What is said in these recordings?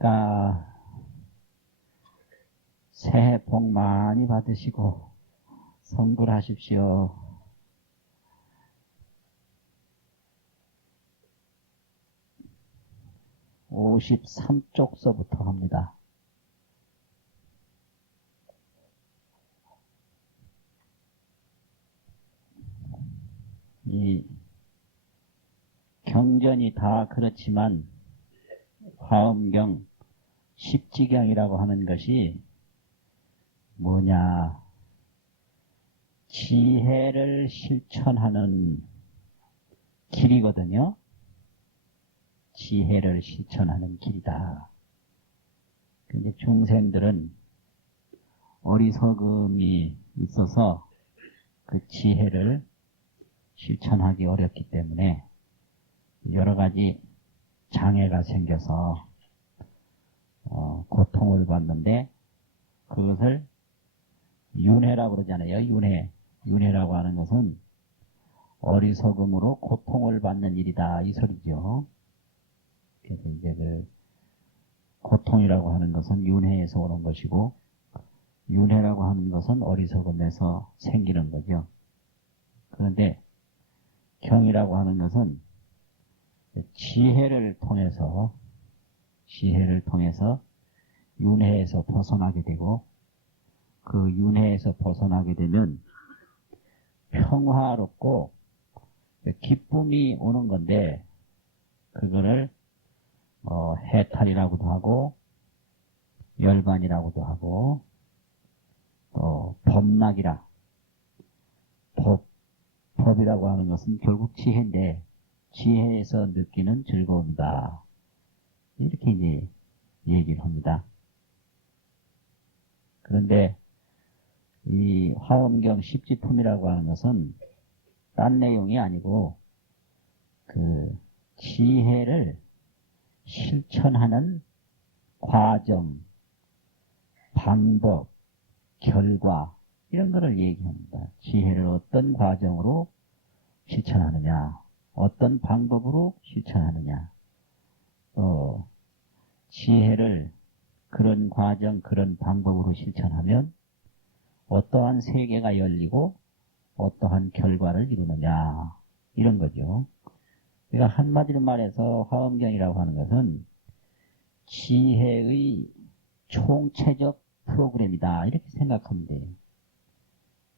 그러니까 새해 복 많이 받으시고 성불하십시오. 53쪽서부터 합니다. 이 경전이 다 그렇지만 화엄경 십지경이라고 하는 것이 뭐냐, 지혜를 실천하는 길이거든요. 지혜를 실천하는 길이다. 근데 중생들은 어리석음이 있어서 그 지혜를 실천하기 어렵기 때문에 여러 가지 장애가 생겨서 고통을 받는데, 그것을 윤회라고 그러잖아요. 윤회라고 하는 것은 어리석음으로 고통을 받는 일이다, 이 소리죠. 그래서 이제 그 고통이라고 하는 것은 윤회에서 오는 것이고, 윤회라고 하는 것은 어리석음에서 생기는 거죠. 그런데 경이라고 하는 것은 지혜를 통해서 윤회에서 벗어나게 되고, 그 윤회에서 벗어나게 되면 평화롭고 기쁨이 오는 건데, 그거를 해탈이라고도 하고 열반이라고도 하고 또 법락이라, 법이라고 하는 것은 결국 지혜인데 지혜에서 느끼는 즐거움이다, 이렇게 이제 얘기를 합니다. 그런데 이 화엄경 십지품이라고 하는 것은 딴 내용이 아니고 그 지혜를 실천하는 과정, 방법, 결과, 이런 거를 얘기합니다. 지혜를 어떤 과정으로 실천하느냐, 어떤 방법으로 실천하느냐, 또 지혜를 그런 과정, 그런 방법으로 실천하면 어떠한 세계가 열리고 어떠한 결과를 이루느냐, 이런 거죠. 그러니까 한마디로 말해서 화엄경이라고 하는 것은 지혜의 총체적 프로그램이다, 이렇게 생각하면 돼요.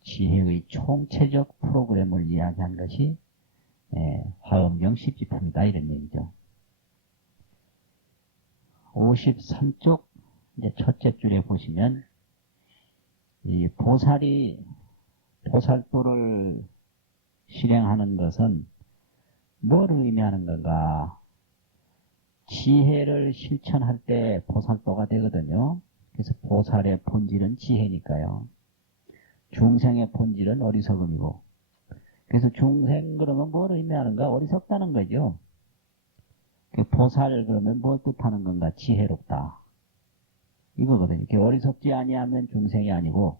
지혜의 총체적 프로그램을 이야기한 것이 화엄경 십지품이다, 이런 얘기죠. 53쪽 이제 첫째 줄에 보시면 이 보살도를 실행하는 것은 뭐를 의미하는 건가? 지혜를 실천할 때 보살도가 되거든요. 그래서 보살의 본질은 지혜니까요. 중생의 본질은 어리석음이고, 그래서 중생 그러면 뭘 의미하는가? 어리석다는 거죠. 보살 그러면 뭘 뜻하는 건가? 지혜롭다, 이거거든요. 어리석지 아니하면 중생이 아니고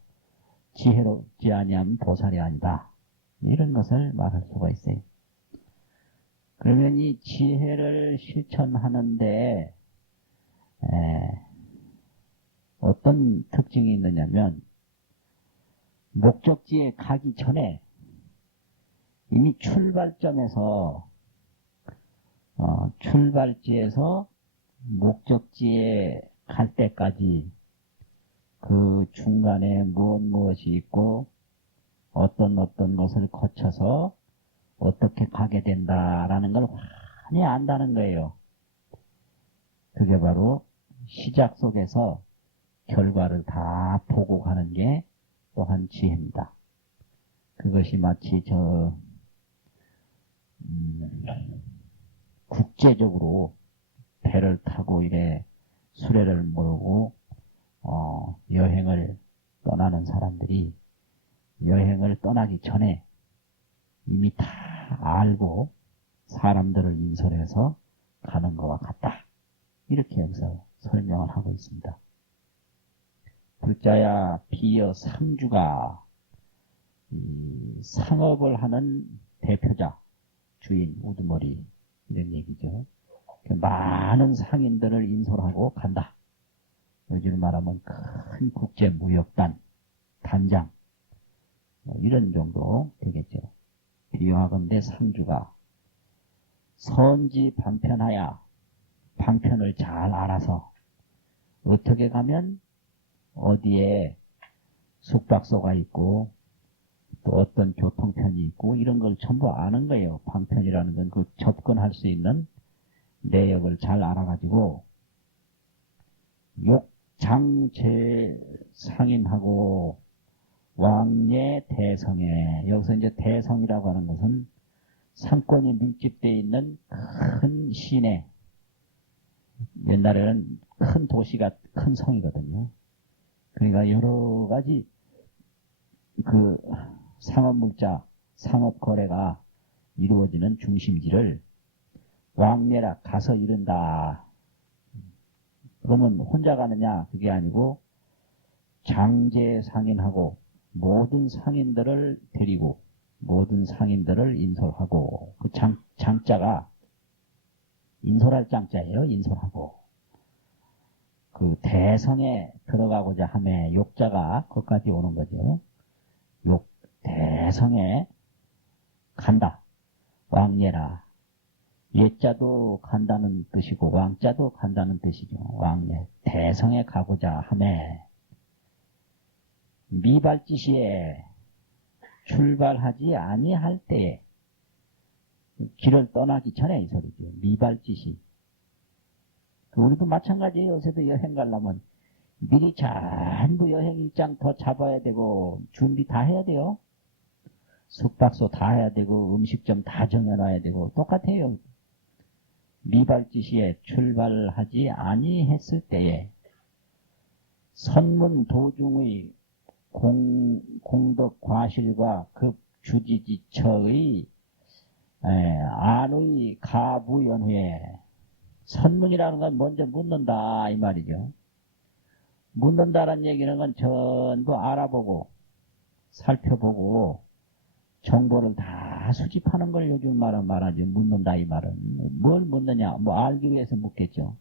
지혜롭지 아니하면 보살이 아니다, 이런 것을 말할 수가 있어요. 그러면 이 지혜를 실천하는데 어떤 특징이 있느냐면, 목적지에 가기 전에 이미 출발지에서 목적지에 갈 때까지 그 중간에 무엇이 있고 어떤 것을 거쳐서 어떻게 가게 된다라는 걸 환히 안다는 거예요. 그게 바로 시작 속에서 결과를 다 보고 가는 게 또한 지혜입니다. 그것이 마치 국제적으로 배를 타고 이래 수레를 몰고 여행을 떠나는 사람들이 여행을 떠나기 전에 이미 다 알고 사람들을 인솔해서 가는 것과 같다, 이렇게 여기서 설명을 하고 있습니다. 불자야 비여 상주가 상업을 하는 대표자, 주인, 우두머리, 이런 얘기죠. 많은 상인들을 인솔하고 간다. 요즘 말하면 큰 국제무역단, 단장, 이런 정도 되겠죠. 비유하건대 상주가 선지 방편하야, 방편을 잘 알아서 어떻게 가면 어디에 숙박소가 있고 또 어떤 교통편이 있고 이런 걸 전부 아는 거예요. 방편이라는 건 그 접근할 수 있는 내역을 잘 알아가지고 욕장제 상인하고 왕예 대성에, 여기서 이제 대성이라고 하는 것은 상권이 밀집되어 있는 큰 시내, 옛날에는 큰 도시가 큰 성이거든요. 그러니까 여러 가지 그 상업물자, 상업거래가 이루어지는 중심지를 왕래라 가서 이른다. 그러면 혼자 가느냐? 그게 아니고 장제 상인하고 모든 상인들을 데리고 모든 상인들을 인솔하고 그 장자가 인솔할 장자예요. 인솔하고 그 대성에 들어가고자 하매 욕자가 거기까지 오는 거죠. 욕 대성에 간다. 왕예라. 예자도 간다는 뜻이고 왕자도 간다는 뜻이죠. 왕예. 대성에 가고자 하매 미발지시에 출발하지 아니할 때에 길을 떠나기 전에 이 소리죠. 미발지시. 우리도 마찬가지예요. 요새도 여행 가려면 미리 전부 여행 일정 더 잡아야 되고 준비 다 해야 돼요. 숙박소 다 해야 되고 음식점 다 정해놔야 되고 똑같아요. 미발지시에 출발하지 아니했을 때에 선문 도중의 공덕 과실과 급 주지지처의 안의 가부연후에 선문이라는 건 먼저 묻는다 이 말이죠. 묻는다는 얘기는 건 전부 알아보고 살펴보고 정보를 다 수집하는 걸 요즘 말하죠. 묻는다 이 말은. 뭘 묻느냐? 뭐 알기 위해서 묻겠죠.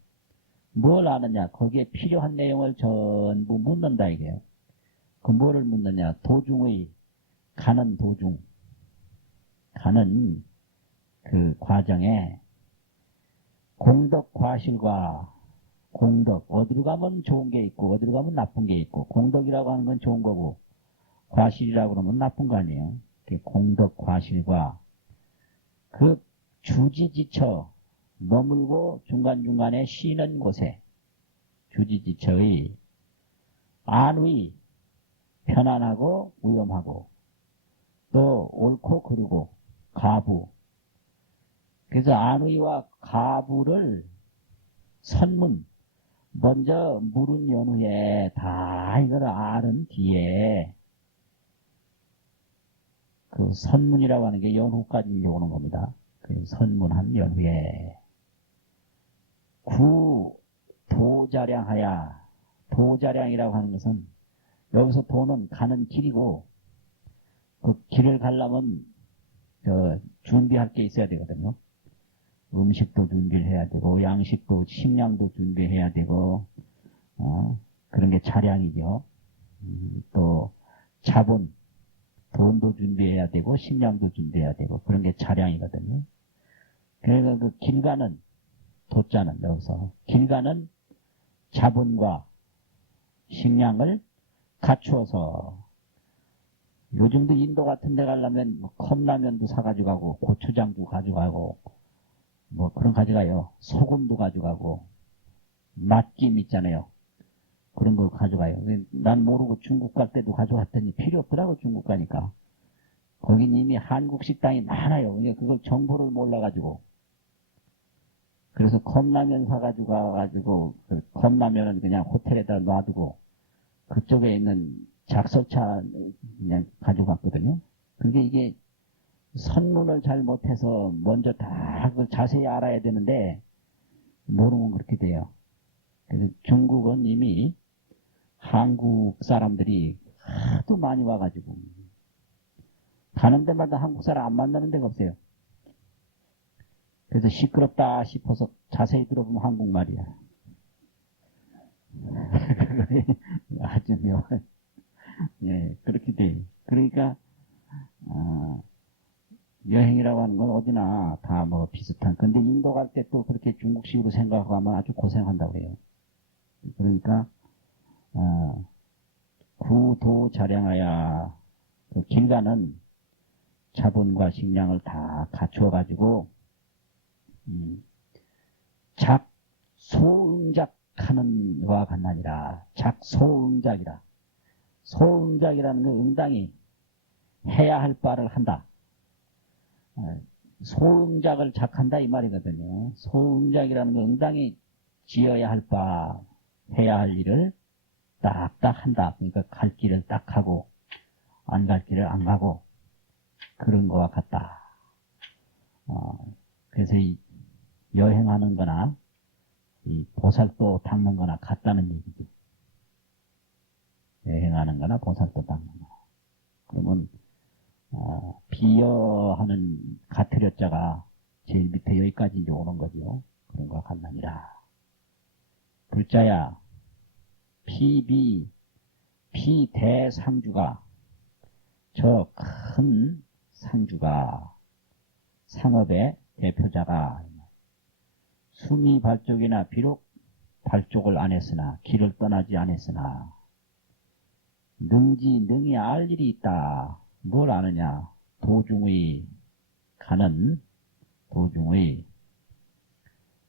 뭘 아느냐? 거기에 필요한 내용을 전부 묻는다 이게요. 그 뭐를 묻느냐? 도중의 가는 도중, 가는 그 과정에 공덕 과실과 공덕, 어디로 가면 좋은 게 있고 어디로 가면 나쁜 게 있고 공덕이라고 하는 건 좋은 거고 과실이라고 그러면 나쁜 거 아니에요. 공덕 과실과 그 주지지처 머물고 중간중간에 쉬는 곳에 주지지처의 안의 편안하고 위험하고 또 옳고 그르고 가부. 그래서 안의와 가부를 선문 먼저 물은 연후에 다 이걸 아는 뒤에 그 선문이라고 하는 게 연후까지 오는 겁니다. 그 선문한 연후에 구 도자량하야. 도자량이라고 하는 것은 여기서 도는 가는 길이고 그 길을 가려면 준비할 게 있어야 되거든요. 음식도 준비를 해야 되고 양식도 식량도 준비해야 되고 그런 게 차량이죠. 또 자본 돈도 준비해야 되고 식량도 준비해야 되고 그런 게 차량이거든요. 그래서 그 길 가는 도자는 여기서 길 가는 자본과 식량을 갖추어서 요즘도 인도 같은 데 가려면 컵라면도 사가지고 가고 고추장도 가져가고 뭐 그런 가져가요. 소금도 가져가고 맛김 있잖아요. 그런 걸 가져가요. 난 모르고 중국 갈 때도 가져갔더니 필요 없더라고. 중국 가니까 거긴 이미 한국 식당이 많아요. 그러니까 그걸 정보를 몰라가지고 그래서 컵라면 사가지고 가가지고 그 컵라면은 그냥 호텔에다 놔두고 그쪽에 있는 작설차 그냥 가져갔거든요. 그게 이게 선문을 잘 못해서 먼저 다 그걸 자세히 알아야 되는데 모르면 그렇게 돼요. 그래서 중국은 이미 한국 사람들이 하도 많이 와가지고 가는 데마다 한국 사람 안 만나는 데가 없어요. 그래서 시끄럽다 싶어서 자세히 들어보면 한국말이야. 아주 묘한, 예, 그렇게 돼. 그러니까, 여행이라고 하는 건 어디나 다 뭐 비슷한. 근데 인도 갈 때 또 그렇게 중국식으로 생각하고 하면 아주 고생한다고 해요. 그러니까, 구도자량하야, 그 길 가는 자본과 식량을 다 갖추어가지고, 작소응작하는 거와 같나니라. 작소응작이라. 소응작이라는 건 응당이 해야 할 바를 한다. 소응작을 작한다 이 말이거든요. 소응작이라는 건 응당이 지어야 할 바, 해야 할 일을 딱딱 한다. 그러니까 갈 길을 딱 하고 안 갈 길을 안 가고 그런 거와 같다. 그래서 이 여행하는 거나 이 보살도 닦는 거나 같다는 얘기죠. 여행하는 거나 보살도 닦는 거나. 그러면 비여하는 가트려자가 제일 밑에 여기까지 이제 오는 거죠. 그런 거와 같나니라. 불자야, 피대상주가, 저 큰 상주가, 상업의 대표자가, 수미발족이나 비록 발족을 안 했으나, 길을 떠나지 않았으나, 능히 알 일이 있다. 뭘 아느냐? 도중의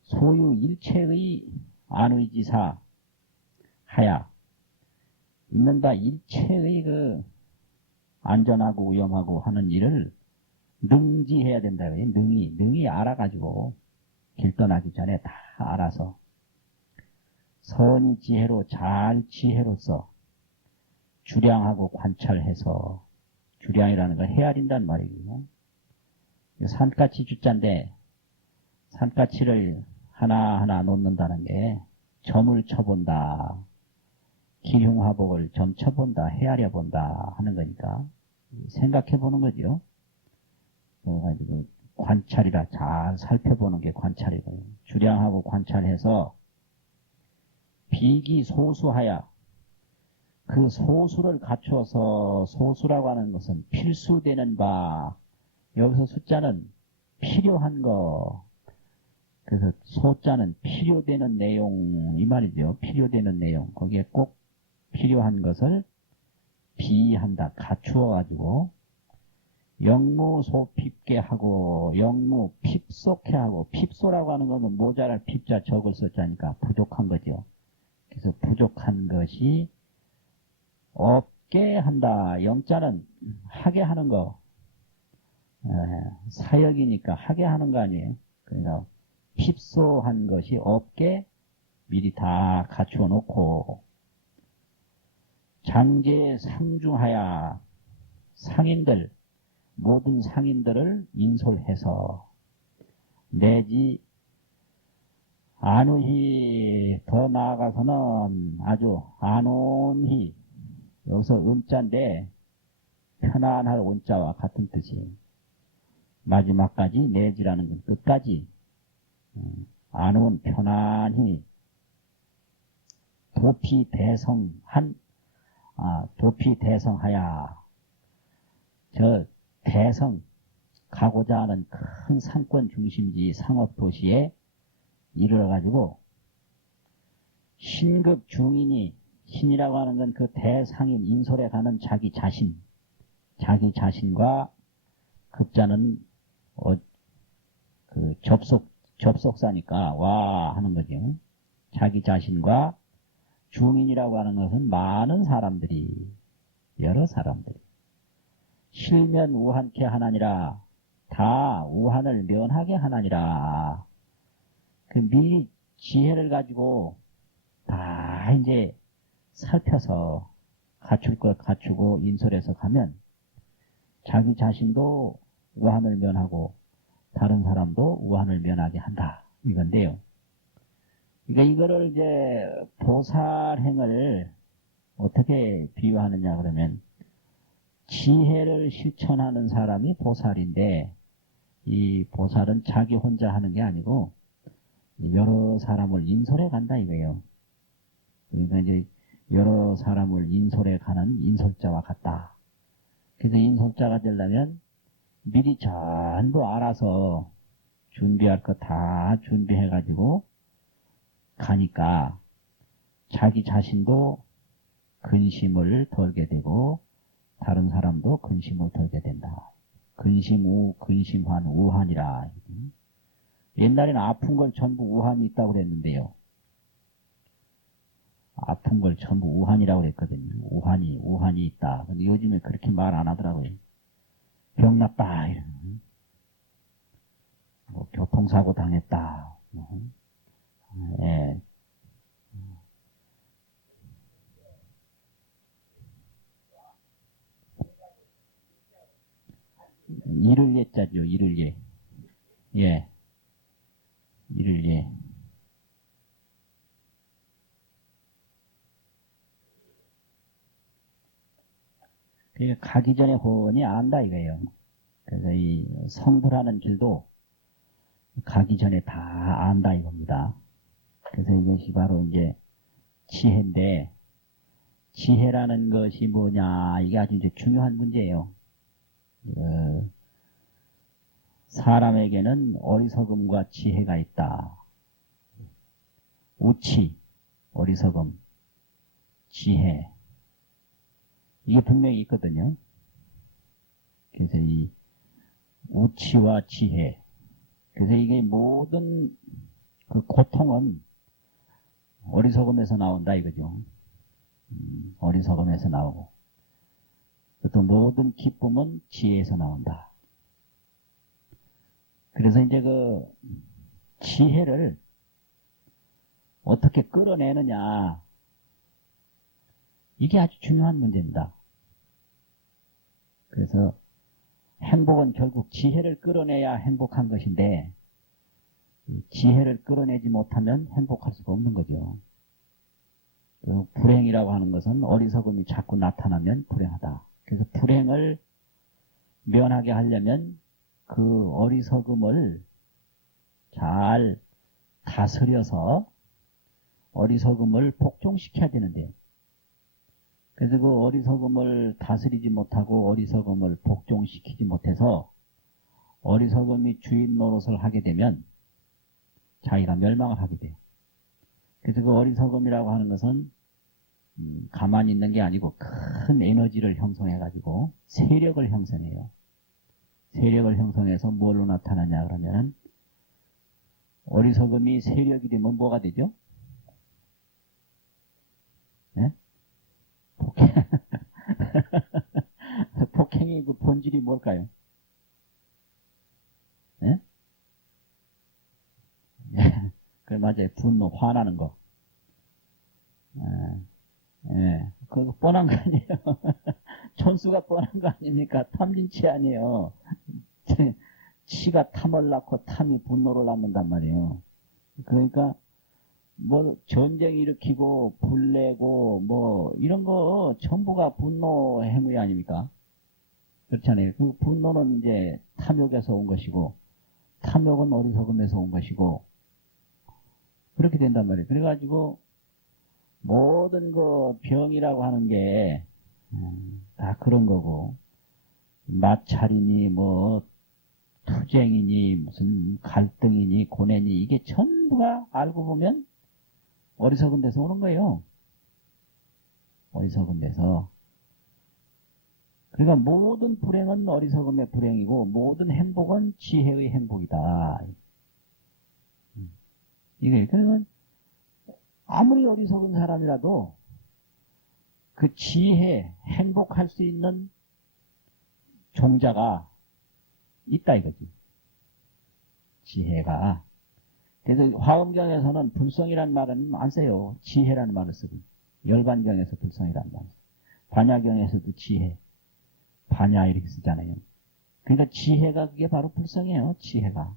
소유 일체의 안의지사 하야 있는다. 일체의 그 안전하고 위험하고 하는 일을 능지해야 된다. 능히 알아가지고 길 떠나기 전에 다 알아서 선이 지혜로 잘 지혜로서 주량하고 관찰해서 주량이라는 걸 헤아린다는 말이고요. 산까치 주자인데 산까치를 하나하나 놓는다는 게 점을 쳐본다. 기흉화복을 점 쳐본다. 헤아려본다 하는 거니까 생각해보는 거죠. 그래가지고 관찰이라 잘 살펴보는 게 관찰이고요. 주량하고 관찰해서 비기소수하야 그 소수를 갖추어서 소수라고 하는 것은 필수되는 바 여기서 숫자는 필요한 거 그래서 소자는 필요되는 내용 이 말이죠. 필요되는 내용 거기에 꼭 필요한 것을 비한다. 갖추어 가지고 영무소핍게 하고 영무 핍속해 하고 핍소라고 하는 것은 모자랄 핍자 적을 숫자니까 부족한 거죠. 그래서 부족한 것이 없게 한다. 영자는 하게 하는 거 사역이니까 하게 하는 거 아니에요. 그러니까 핍소한 것이 없게 미리 다 갖추어 놓고 장제 상중하야 상인들 모든 상인들을 인솔해서 내지 안우히 더 나아가서는 아주 안온히 여기서 음자인데 편안할 온자와 같은 뜻이 마지막까지 내지라는 건 끝까지 안온 편안히 도피 대성하야 저 대성 가고자 하는 큰 상권 중심지 상업 도시에 이르러가지고 신급 중인이 신이라고 하는 건 그 대상인 인솔에 가는 자기 자신과 급자는 그 접속사니까 와 하는 거죠. 자기 자신과 중인이라고 하는 것은 많은 사람들이 여러 사람들이 실면 우한케 하나니라 다 우한을 면하게 하나니라 그 미리 지혜를 가지고 다 이제 살펴서 갖출 것 갖추고 인솔해서 가면 자기 자신도 우한을 면하고 다른 사람도 우한을 면하게 한다 이건데요. 그러니까 이거를 이제 보살행을 어떻게 비유하느냐 그러면 지혜를 실천하는 사람이 보살인데 이 보살은 자기 혼자 하는 게 아니고 여러 사람을 인솔해 간다 이거예요. 그러니까 이제 여러 사람을 인솔해 가는 인솔자와 같다. 그래서 인솔자가 되려면 미리 전부 알아서 준비할 거 다 준비해가지고 가니까 자기 자신도 근심을 덜게 되고 다른 사람도 근심을 덜게 된다. 근심우, 근심환, 우환이라. 옛날에는 아픈 걸 전부 우환이 있다고 그랬는데요. 아픈 걸 전부 우환이라고 그랬거든요. 우환이 있다. 근데 요즘에 그렇게 말 안 하더라고요. 병 났다. 뭐, 교통사고 당했다. 예. 이를 예자죠, 이를 예. 예. 이를 예. 그러니까 가기 전에 훤히 안다 이거예요. 그래서 이 성불하는 길도 가기 전에 다 안다 이겁니다. 그래서 이것이 바로 이제 지혜인데, 지혜라는 것이 뭐냐, 이게 아주 이제 중요한 문제예요. 사람에게는 어리석음과 지혜가 있다. 우치, 어리석음, 지혜. 이게 분명히 있거든요. 그래서 이 우치와 지혜. 그래서 이게 모든 그 고통은 어리석음에서 나온다 이거죠. 어리석음에서 나오고. 또 모든 기쁨은 지혜에서 나온다. 그래서 이제 그 지혜를 어떻게 끌어내느냐. 이게 아주 중요한 문제입니다. 그래서 행복은 결국 지혜를 끌어내야 행복한 것인데, 지혜를 끌어내지 못하면 행복할 수가 없는 거죠. 불행이라고 하는 것은 어리석음이 자꾸 나타나면 불행하다. 그래서 불행을 면하게 하려면 그 어리석음을 잘 다스려서 어리석음을 복종시켜야 되는데요. 그래서 그 어리석음을 다스리지 못하고 어리석음을 복종시키지 못해서 어리석음이 주인 노릇을 하게 되면 자기가 멸망을 하게 돼요. 그래서 그 어리석음이라고 하는 것은 가만히 있는 게 아니고 큰 에너지를 형성해가지고 세력을 형성해요. 세력을 형성해서 뭘로 나타나냐 그러면 어리석음이 세력이 되면 뭐가 되죠? 네? 폭행의 그 본질이 뭘까요? 네? 그 맞아요. 분노, 화나는 거. 예, 그거 뻔한 거 아니에요. 촌수가 뻔한 거 아닙니까? 탐진치 아니에요. 치가 탐을 낳고 탐이 분노를 낳는단 말이에요. 그러니까 뭐 전쟁 일으키고 불 내고 뭐 이런 거 전부가 분노 행위 아닙니까? 그렇잖아요. 그 분노는 이제 탐욕에서 온 것이고 탐욕은 어리석음에서 온 것이고 그렇게 된단 말이에요. 그래가지고 모든 그 병이라고 하는 게 다 그런 거고 마찰이니 뭐 투쟁이니 무슨 갈등이니 고뇌니 이게 전부가 알고 보면 어리석은 데서 오는 거예요. 어리석은 데서. 그러니까 모든 불행은 어리석음의 불행이고 모든 행복은 지혜의 행복이다. 이게 그러면 아무리 어리석은 사람이라도 그 지혜, 행복할 수 있는 종자가 있다 이거지. 지혜가. 그래서 화엄경에서는 불성이라는 말은 안 써요. 지혜라는 말을 쓰고. 열반경에서 불성이라는 말을 써요. 반야경에서도 지혜, 반야 이렇게 쓰잖아요. 그러니까 지혜가 그게 바로 불성이에요. 지혜가.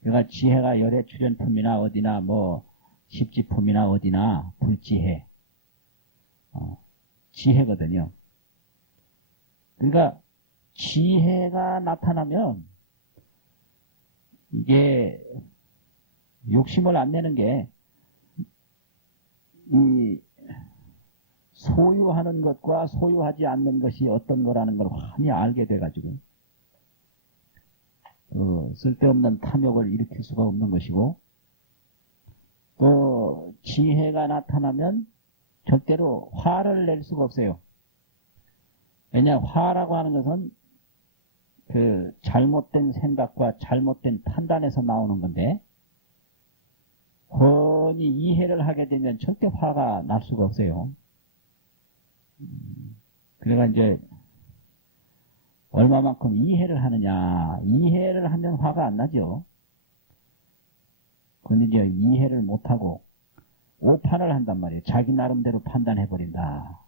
그러니까 지혜가 열의 출현품이나 어디나 뭐 십지품이나 어디나 불지혜. 지혜거든요. 그러니까 지혜가 나타나면 이게 욕심을 안 내는 게 이 소유하는 것과 소유하지 않는 것이 어떤 거라는 걸 환히 알게 돼가지고 쓸데없는 탐욕을 일으킬 수가 없는 것이고, 또 지혜가 나타나면 절대로 화를 낼 수가 없어요. 왜냐, 화라고 하는 것은 그 잘못된 생각과 잘못된 판단에서 나오는 건데, 훤히 이해를 하게 되면 절대 화가 날 수가 없어요. 그래가 이제 얼마만큼 이해를 하느냐, 이해를 하면 화가 안 나죠. 그런데 이제 이해를 못하고 오판을 한단 말이에요. 자기 나름대로 판단해버린다.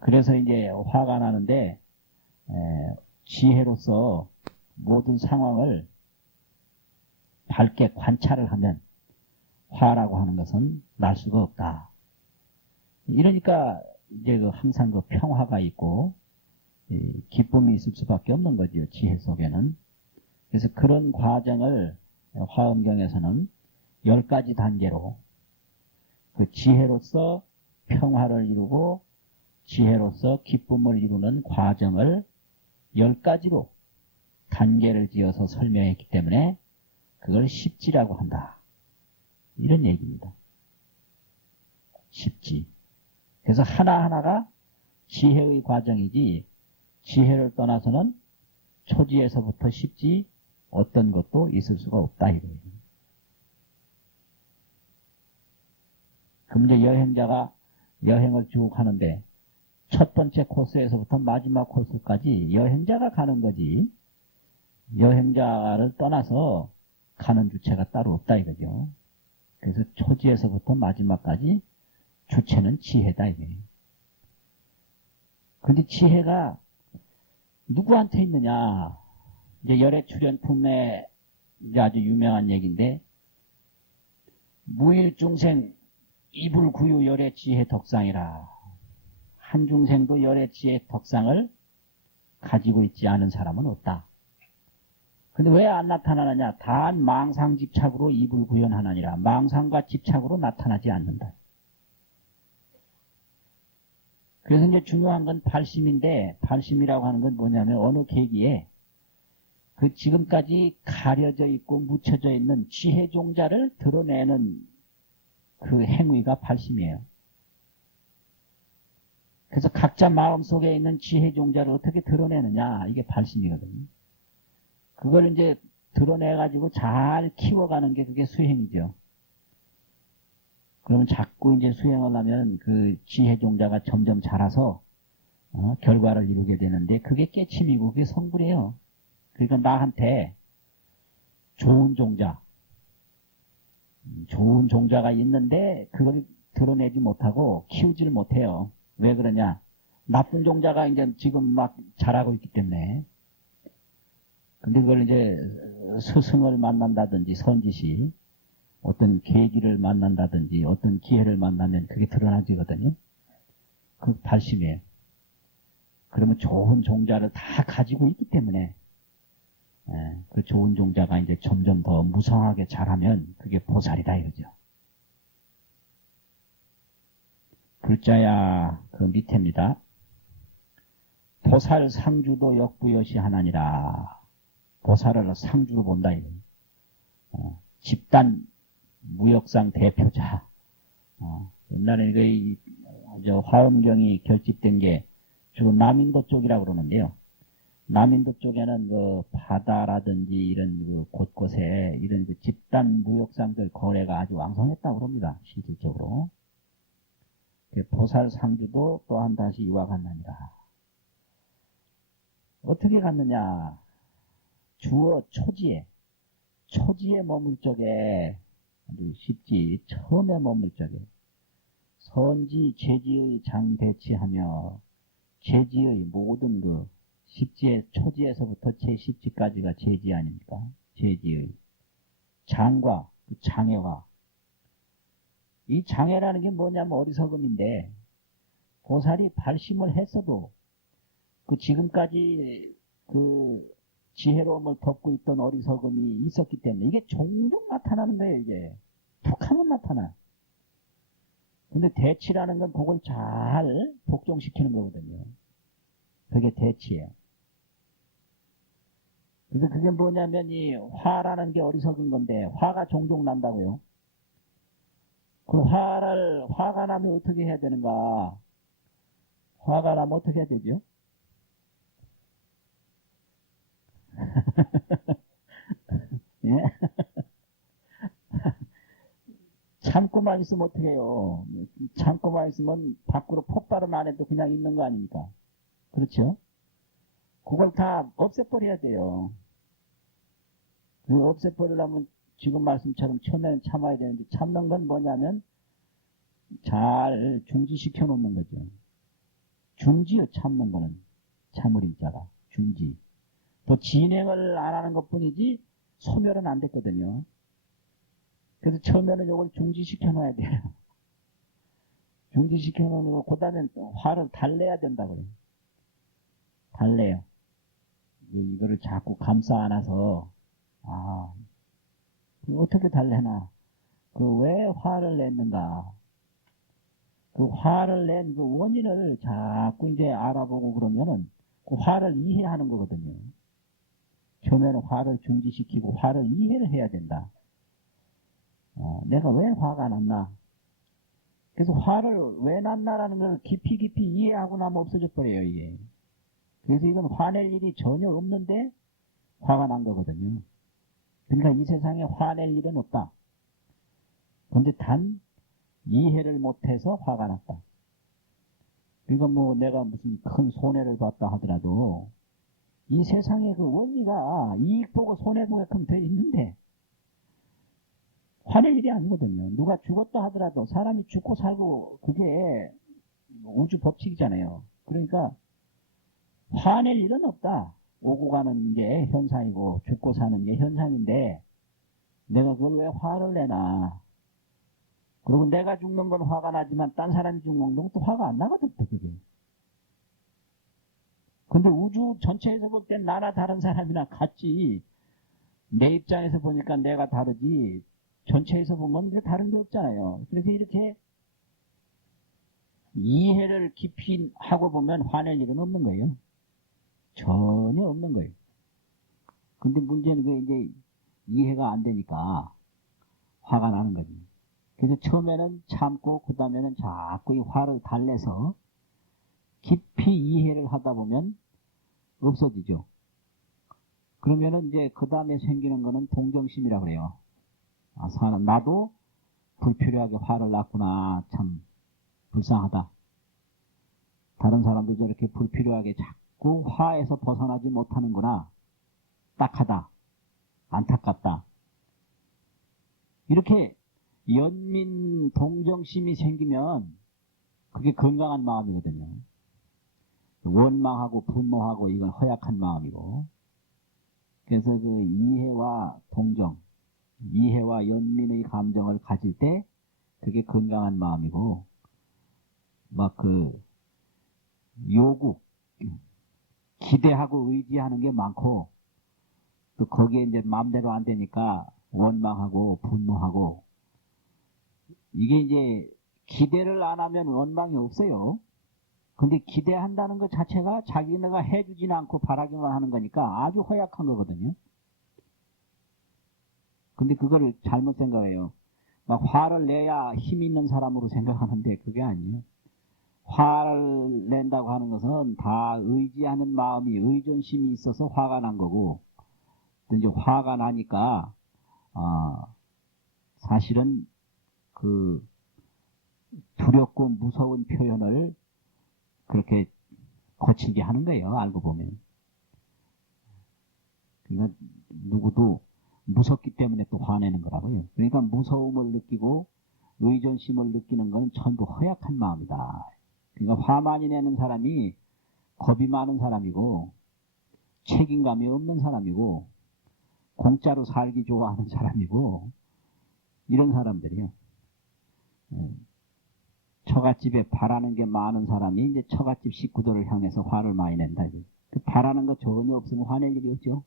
그래서 이제 화가 나는데, 지혜로서 모든 상황을 밝게 관찰을 하면 화라고 하는 것은 날 수가 없다. 이러니까 이제 항상 그 평화가 있고 기쁨이 있을 수밖에 없는 거죠. 지혜 속에는. 그래서 그런 과정을 화엄경에서는 10가지 단계로 그 지혜로서 평화를 이루고 지혜로서 기쁨을 이루는 과정을 10가지로 단계를 지어서 설명했기 때문에 그걸 십지라고 한다. 이런 얘기입니다. 십지. 그래서 하나하나가 지혜의 과정이지, 지혜를 떠나서는 초지에서부터 십지 어떤 것도 있을 수가 없다 이거예요. 그럼 이제 여행자가 여행을 쭉 하는데 첫 번째 코스에서부터 마지막 코스까지 여행자가 가는 거지, 여행자를 떠나서 가는 주체가 따로 없다 이거죠. 그래서 초지에서부터 마지막까지 주체는 지혜다 이거예요. 근데 지혜가 누구한테 있느냐? 이제 열애출연품에 이제 아주 유명한 얘기인데, 무일중생 이불구유 열애지혜 덕상이라. 한 중생도 열애지혜 덕상을 가지고 있지 않은 사람은 없다. 근데 왜 안 나타나느냐? 단 망상집착으로 이불구연하느니라. 망상과 집착으로 나타나지 않는다. 그래서 이제 중요한 건 발심인데, 발심이라고 하는 건 뭐냐면 어느 계기에 그 지금까지 가려져 있고 묻혀져 있는 지혜종자를 드러내는 그 행위가 발심이에요. 그래서 각자 마음속에 있는 지혜종자를 어떻게 드러내느냐, 이게 발심이거든요. 그걸 이제 드러내가지고 잘 키워가는 게 그게 수행이죠. 그러면 자꾸 이제 수행을 하면 그 지혜종자가 점점 자라서 결과를 이루게 되는데, 그게 깨침이고 그게 성불이에요. 그러니까 나한테 좋은 종자, 좋은 종자가 있는데 그걸 드러내지 못하고 키우지를 못해요. 왜 그러냐? 나쁜 종자가 이제 지금 막 자라고 있기 때문에. 근데 그걸 이제 스승을 만난다든지 선지시 어떤 계기를 만난다든지 어떤 기회를 만나면 그게 드러나지거든요. 그 발심이에요. 그러면 좋은 종자를 다 가지고 있기 때문에 그 좋은 종자가 이제 점점 더 무성하게 자라면 그게 보살이다 이거죠. 불자야 그 밑에입니다. 보살 상주도 역부여시 하나니라. 보살을 상주로 본다 이거예요. 집단 무역상 대표자. 옛날에 그 화엄경이 결집된 게 주로 남인도 쪽이라고 그러는데요. 남인도 쪽에는 그 바다라든지 이런 그 곳곳에 이런 그 집단 무역상들 거래가 아주 왕성했다고 합니다. 실질적으로. 보살 상주도 또한 다시 이와 같느니라. 어떻게 갔느냐? 주어 초지에 머물 적에 아주 쉽지. 처음에 머물 적에 선지 제지의 장대치하며 제지의 모든 그 십지의 초지에서부터 제10지까지가 제지 아닙니까? 제지의 장과 그 장애와, 이 장애라는 게 뭐냐면 어리석음인데, 보살이 발심을 했어도 그 지금까지 그 지혜로움을 덮고 있던 어리석음이 있었기 때문에 이게 종종 나타나는 거예요. 이게 툭 하면 나타나. 근데 대치라는 건 그걸 잘 복종시키는 거거든요. 그게 대치예요. 그래서 그게 뭐냐면 이 화라는 게 어리석은 건데 화가 종종 난다고요. 그 화가 나면 어떻게 해야 되는가? 화가 나면 어떻게 해야 되죠? 예? 참고만 있으면 어떻게 해요? 참고만 있으면 밖으로 폭발은 안 해도 그냥 있는 거 아닙니까? 그렇죠? 그걸 다 없애버려야 돼요. 그 없애버리려면 지금 말씀처럼 처음에는 참아야 되는데 참는 건 뭐냐면 잘 중지시켜 놓는 거죠. 중지요, 참는 거는. 참을 자가 중지. 또 진행을 안 하는 것 뿐이지 소멸은 안 됐거든요. 그래서 처음에는 이걸 중지시켜 놔야 돼요. 중지시켜 놓고 그 다음에 화를 달래야 된다고 그래요. 달래요. 이거를 자꾸 감싸 안아서 아, 어떻게 달래나? 그 왜 화를 냈는가? 그 화를 낸 그 원인을 자꾸 이제 알아보고 그러면은 그 화를 이해하는 거거든요. 처음에는 화를 중지시키고 화를 이해를 해야 된다. 내가 왜 화가 났나? 그래서 화를 왜 났나라는 걸 깊이 이해하고 나면 없어져 버려요, 이게. 그래서 이건 화낼 일이 전혀 없는데 화가 난 거거든요. 그러니까 이 세상에 화낼 일은 없다. 근데 단 이해를 못해서 화가 났다. 그러니까 뭐 내가 무슨 큰 손해를 봤다 하더라도 이 세상에 그 원리가 이익 보고 손해 보게끔 돼 있는데 화낼 일이 아니거든요. 누가 죽었다 하더라도 사람이 죽고 살고 그게 우주 법칙이잖아요. 그러니까 화낼 일은 없다. 오고 가는 게 현상이고 죽고 사는 게 현상인데 내가 그걸 왜 화를 내나. 그리고 내가 죽는 건 화가 나지만 딴 사람이 죽는 건 또 화가 안 나거든. 또 그게. 근데 우주 전체에서 볼 땐 나나 다른 사람이나 같지. 내 입장에서 보니까 내가 다르지 전체에서 보면 다른 게 없잖아요. 그래서 이렇게 이해를 깊이 하고 보면 화낼 일은 없는 거예요. 전혀 없는 거예요. 근데 문제는 그 이제 이해가 안 되니까 화가 나는 거지. 그래서 처음에는 참고 그 다음에는 자꾸 이 화를 달래서 깊이 이해를 하다 보면 없어지죠. 그러면은 이제 그 다음에 생기는 거는 동정심이라고 그래요. 나도 불필요하게 화를 냈구나. 참 불쌍하다. 다른 사람도 저렇게 불필요하게 자꾸 화에서 벗어나지 못하는구나. 딱하다. 안타깝다. 이렇게 연민 동정심이 생기면 그게 건강한 마음이거든요. 원망하고 분노하고 이건 허약한 마음이고. 그래서 그 이해와 동정, 이해와 연민의 감정을 가질 때 그게 건강한 마음이고, 막 그 요구, 기대하고 의지하는 게 많고, 또 거기에 이제 마음대로 안 되니까 원망하고 분노하고, 이게 이제 기대를 안 하면 원망이 없어요. 근데 기대한다는 것 자체가 자기네가 해주지는 않고 바라기만 하는 거니까 아주 허약한 거거든요. 근데 그거를 잘못 생각해요. 막 화를 내야 힘 있는 사람으로 생각하는데 그게 아니에요. 화를 낸다고 하는 것은 다 의지하는 마음이 의존심이 있어서 화가 난 거고, 또 이제 화가 나니까 사실은 그 두렵고 무서운 표현을 그렇게 거치게 하는 거예요. 알고 보면. 그러니까 누구도 무섭기 때문에 또 화내는 거라고요. 그러니까 무서움을 느끼고 의존심을 느끼는 건 전부 허약한 마음이다. 그러니까 화 많이 내는 사람이 겁이 많은 사람이고 책임감이 없는 사람이고 공짜로 살기 좋아하는 사람이고 이런 사람들이요. 처갓집에 바라는 게 많은 사람이 이제 처갓집 식구들을 향해서 화를 많이 낸다. 그 바라는 거 전혀 없으면 화낼 일이 없죠.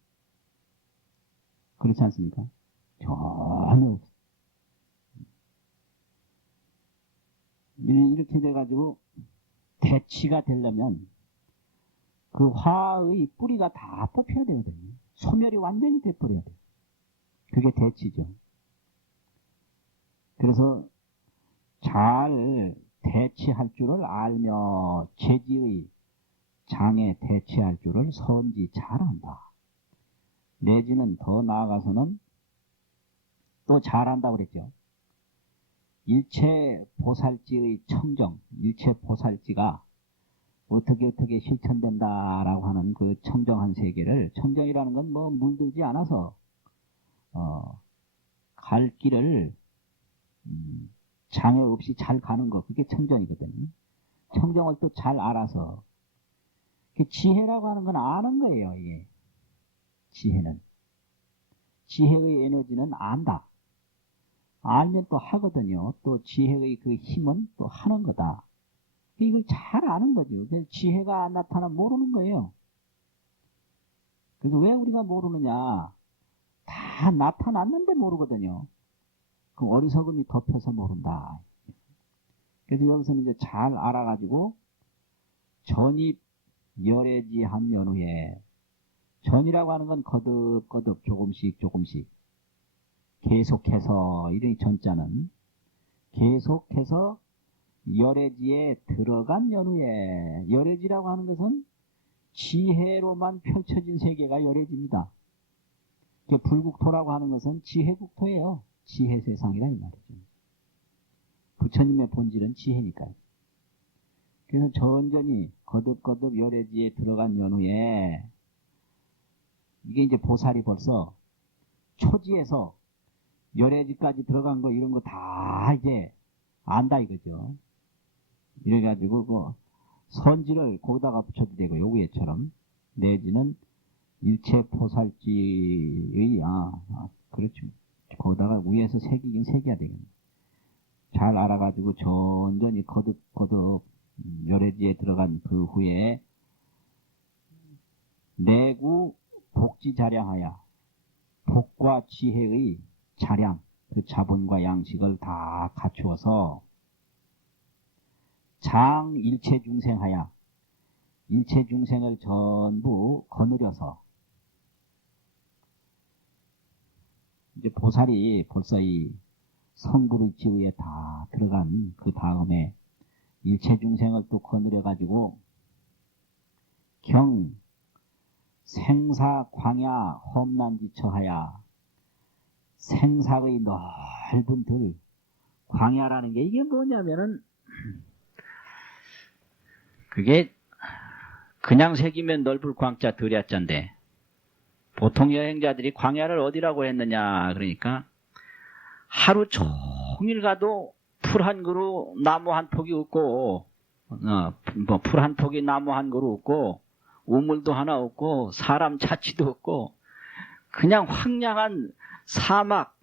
그렇지 않습니까? 전혀 없어. 이렇게 돼가지고 대치가 되려면 그 화의 뿌리가 다 뽑혀야 되거든요. 소멸이 완전히 돼버려야 돼요. 그게 대치죠. 그래서 잘 대치할 줄을 알며 재지의 장에 대치할 줄을 선지 잘한다. 내지는 더 나아가서는 또 잘한다고 그랬죠. 일체 보살지의 청정, 일체 보살지가 어떻게 실천된다라고 하는 그 청정한 세계를, 청정이라는 건 뭐 물들지 않아서 갈 길을 장애 없이 잘 가는 거, 그게 청정이거든요. 청정을 또 잘 알아서, 지혜라고 하는 건 아는 거예요. 이게 지혜는, 지혜의 에너지는 안다. 알면 또 하거든요. 또 지혜의 그 힘은 또 하는 거다. 이걸 잘 아는 거죠. 그래서 지혜가 안 나타나면 모르는 거예요. 그래서 왜 우리가 모르느냐? 다 나타났는데 모르거든요. 그 어리석음이 덮여서 모른다. 그래서 여기서는 이제 잘 알아가지고 전입 열애지한 연후에, 전이라고 하는 건 거듭 조금씩 계속해서, 이런 전자는 계속해서 열애지에 들어간 연후에, 열애지라고 하는 것은 지혜로만 펼쳐진 세계가 열애지입니다. 불국토라고 하는 것은 지혜국토예요. 지혜 세상이라 이 말이죠. 부처님의 본질은 지혜니까요. 그래서 전전히 거듭 열애지에 들어간 연후에, 이게 이제 보살이 벌써 초지에서 열애지까지 들어간 거, 이런 거 다 이제 안다 이거죠. 이래가지고 그 선지를 거기다가 붙여도 되고, 요 위에처럼, 내지는 일체 보살지의, 그렇죠. 거기다가 위에서 새기긴 새겨야 되겠네. 잘 알아가지고 전전히 거듭 열애지에 들어간 그 후에 내구 복지 자량하여, 복과 지혜의 자량, 그 자본과 양식을 다 갖추어서 장 일체 중생하여, 일체 중생을 전부 거느려서, 이제 보살이 벌써 이 성불의 지위에 다 들어간 그 다음에 일체 중생을 또 거느려 가지고 경 생사 광야 험난지처하여, 생사의 넓은 들, 광야라는 게 이게 뭐냐면은, 그게 그냥 새기면 넓을 광자 들야자인데, 보통 여행자들이 광야를 어디라고 했느냐 그러니까, 하루 종일 가도 풀 한 그루 나무 한 폭이 없고, 풀 한 폭이 나무 한 그루 없고, 우물도 하나 없고, 사람 자취도 없고, 그냥 황량한 사막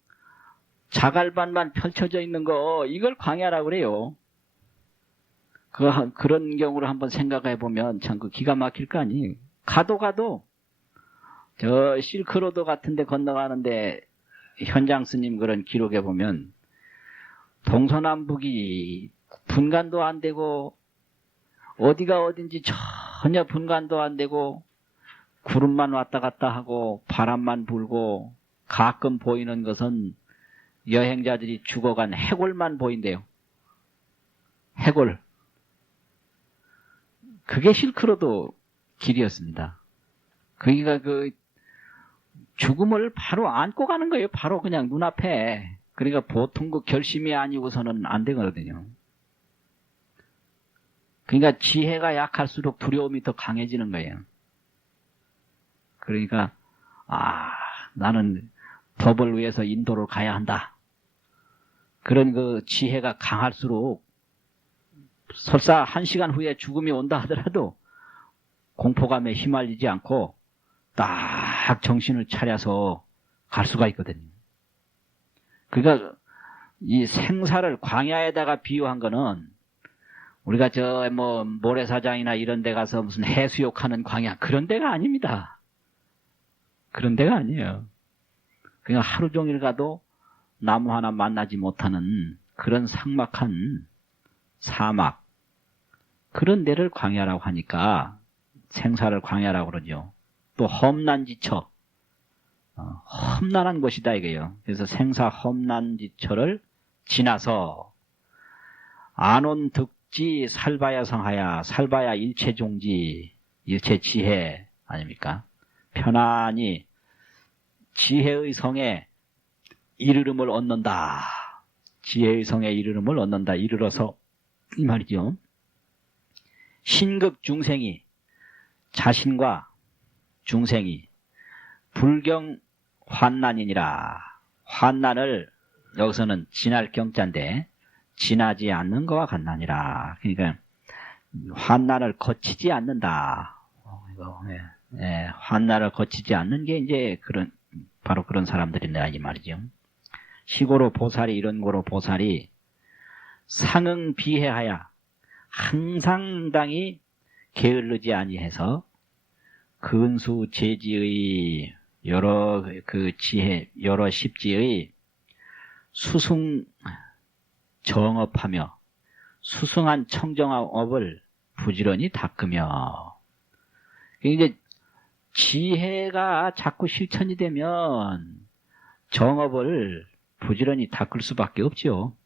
자갈반만 펼쳐져 있는 거, 이걸 광야라고 그래요. 그런 경우를 한번 생각해 보면 참 기가 막힐 거 아니에요. 가도 저 실크로드 같은 데 건너가는데 현장 스님 그런 기록에 보면 동서남북이 분간도 안 되고, 어디가 어딘지 전혀 분간도 안 되고, 구름만 왔다 갔다 하고 바람만 불고, 가끔 보이는 것은 여행자들이 죽어간 해골만 보인대요. 해골. 그게 실크로드 길이었습니다. 거기가 그 죽음을 바로 안고 가는 거예요. 바로 그냥 눈앞에. 그러니까 보통 그 결심이 아니고서는 안 되거든요. 그러니까 지혜가 약할수록 두려움이 더 강해지는 거예요. 그러니까 나는 법을 위해서 인도를 가야 한다. 그런 그 지혜가 강할수록, 설사 1시간 후에 죽음이 온다 하더라도 공포감에 휘말리지 않고 딱 정신을 차려서 갈 수가 있거든요. 그러니까 이 생사를 광야에다가 비유한 거는, 우리가 모래사장이나 이런 데 가서 무슨 해수욕하는 광야, 그런 데가 아닙니다. 그런 데가 아니에요. 그냥 하루 종일 가도 나무 하나 만나지 못하는 그런 삭막한 사막, 그런 데를 광야라고 하니까 생사를 광야라고 그러죠. 또 험난지처, 험난한 곳이다 이거예요. 그래서 생사 험난지처를 지나서 안온 득지 살바야 성하야, 살바야 일체종지, 일체지혜 아닙니까? 편안히 지혜의 성에 이르름을 얻는다. 지혜의 성에 이르름을 얻는다. 이르러서 이 말이죠. 신급 중생이, 자신과 중생이 불경 환난이니라. 환난을 여기서는 지날 경자인데 지나지 않는 것과 같나니라. 그러니까 환난을 거치지 않는다. 환난을 거치지 않는 게 이제 바로 그런 사람들이다 이 말이죠. 시고로 보살이, 이런 고로 보살이 상응 비해하야 항상 당히 게을르지 아니해서 근수 제지의 여러 그 지혜, 여러 십지의 수승 정업하며 수승한 청정업을 부지런히 닦으며, 이제 지혜가 자꾸 실천이 되면 정업을 부지런히 닦을 수밖에 없죠.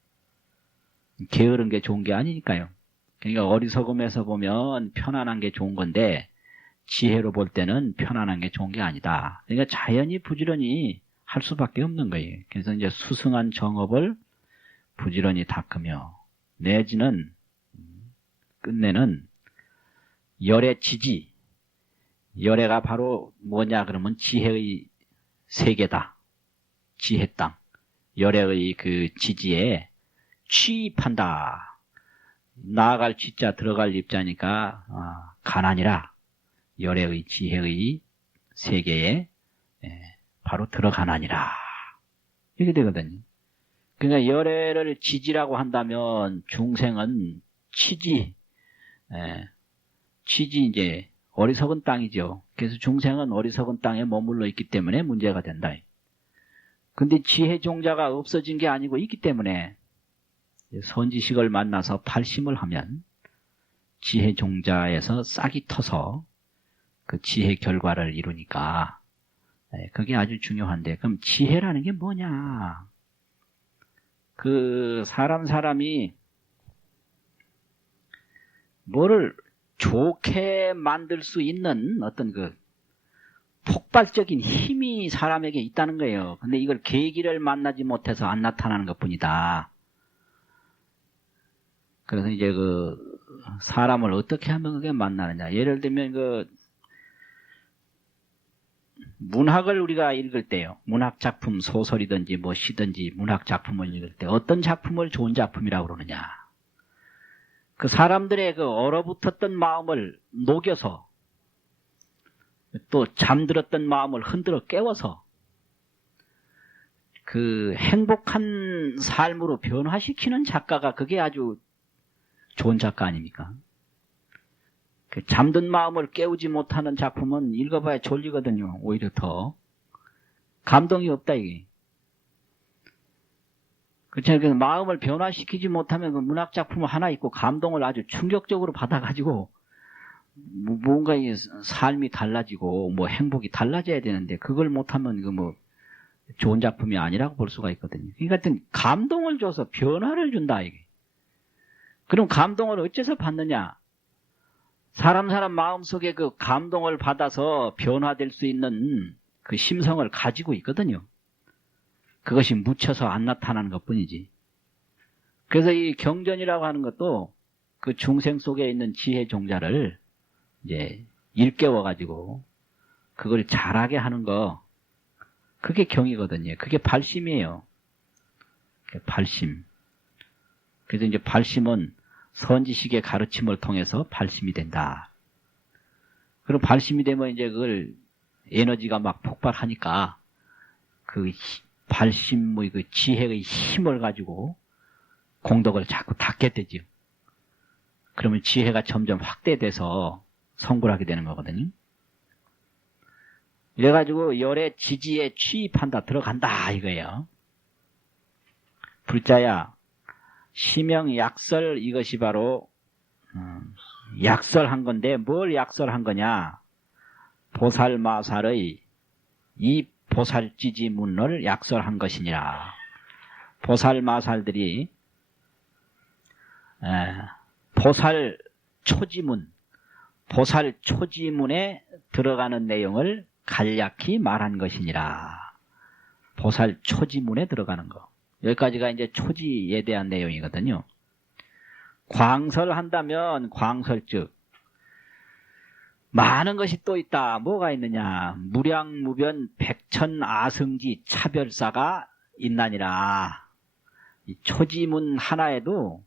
게으른 게 좋은 게 아니니까요. 그러니까 어리석음에서 보면 편안한 게 좋은 건데 지혜로 볼 때는 편안한 게 좋은 게 아니다. 그러니까 자연히 부지런히 할 수밖에 없는 거예요. 그래서 이제 수승한 정업을 부지런히 닦으며, 내지는 끝내는 열의 지지, 열애가 바로 뭐냐 그러면 지혜의 세계다. 지혜 땅. 열애의 그 지지에 취입한다. 나아갈 지자 들어갈 입자니까 가난이라 열애의 지혜의 세계에 바로 들어가나니라. 이렇게 되거든요. 그러니까 열애를 지지라고 한다면 중생은 취지 이제 어리석은 땅이죠. 그래서 중생은 어리석은 땅에 머물러 있기 때문에 문제가 된다. 근데 지혜 종자가 없어진 게 아니고 있기 때문에 선지식을 만나서 발심을 하면 지혜 종자에서 싹이 터서 그 지혜 결과를 이루니까 그게 아주 중요한데, 그럼 지혜라는 게 뭐냐? 그 사람이 뭐를 좋게 만들 수 있는 어떤 그 폭발적인 힘이 사람에게 있다는 거예요. 근데 이걸 계기를 만나지 못해서 안 나타나는 것 뿐이다. 그래서 이제 그 사람을 어떻게 하면 그게 만나느냐. 예를 들면 그 문학을 우리가 읽을 때요. 문학 작품, 소설이든지 뭐 시든지 문학 작품을 읽을 때 어떤 작품을 좋은 작품이라고 그러느냐. 그 사람들의 그 얼어붙었던 마음을 녹여서 또 잠들었던 마음을 흔들어 깨워서 그 행복한 삶으로 변화시키는 작가가 그게 아주 좋은 작가 아닙니까? 그 잠든 마음을 깨우지 못하는 작품은 읽어봐야 졸리거든요. 오히려 더 감동이 없다 이게. 그렇잖아요. 그래서 마음을 변화시키지 못하면 그 문학 작품 하나 있고 감동을 아주 충격적으로 받아가지고 뭔가 이 삶이 달라지고 뭐 행복이 달라져야 되는데 그걸 못하면 그 뭐 좋은 작품이 아니라고 볼 수가 있거든요. 그러니까 하여튼 감동을 줘서 변화를 준다 이게. 그럼 감동을 어째서 받느냐? 사람 마음속에 그 감동을 받아서 변화될 수 있는 그 심성을 가지고 있거든요. 그것이 묻혀서 안 나타나는 것뿐이지. 그래서 이 경전이라고 하는 것도 그 중생 속에 있는 지혜 종자를 이제 일깨워가지고 그걸 잘하게 하는 거, 그게 경이거든요. 그게 발심이에요. 발심. 그래서 이제 발심은 선지식의 가르침을 통해서 발심이 된다. 그럼 발심이 되면 이제 그걸 에너지가 막 폭발하니까 그 발심, 뭐 그 지혜의 힘을 가지고 공덕을 자꾸 닦게 되죠. 그러면 지혜가 점점 확대돼서 성불하게 되는 거거든요. 이래가지고 열의 지지에 취입한다, 들어간다 이거예요. 불자야 심영약설, 이것이 바로 약설한 건데 뭘 약설한 거냐? 보살마살의 이 보살지지문을 약설한 것이니라. 보살마살들이 보살 초지문, 보살 초지문에 들어가는 내용을 간략히 말한 것이니라. 보살 초지문에 들어가는 거. 여기까지가 이제 초지에 대한 내용이거든요. 광설한다면 광설즉 많은 것이 또 있다. 뭐가 있느냐? 무량무변 백천아승지 차별사가 있나니라. 이 초지문 하나에도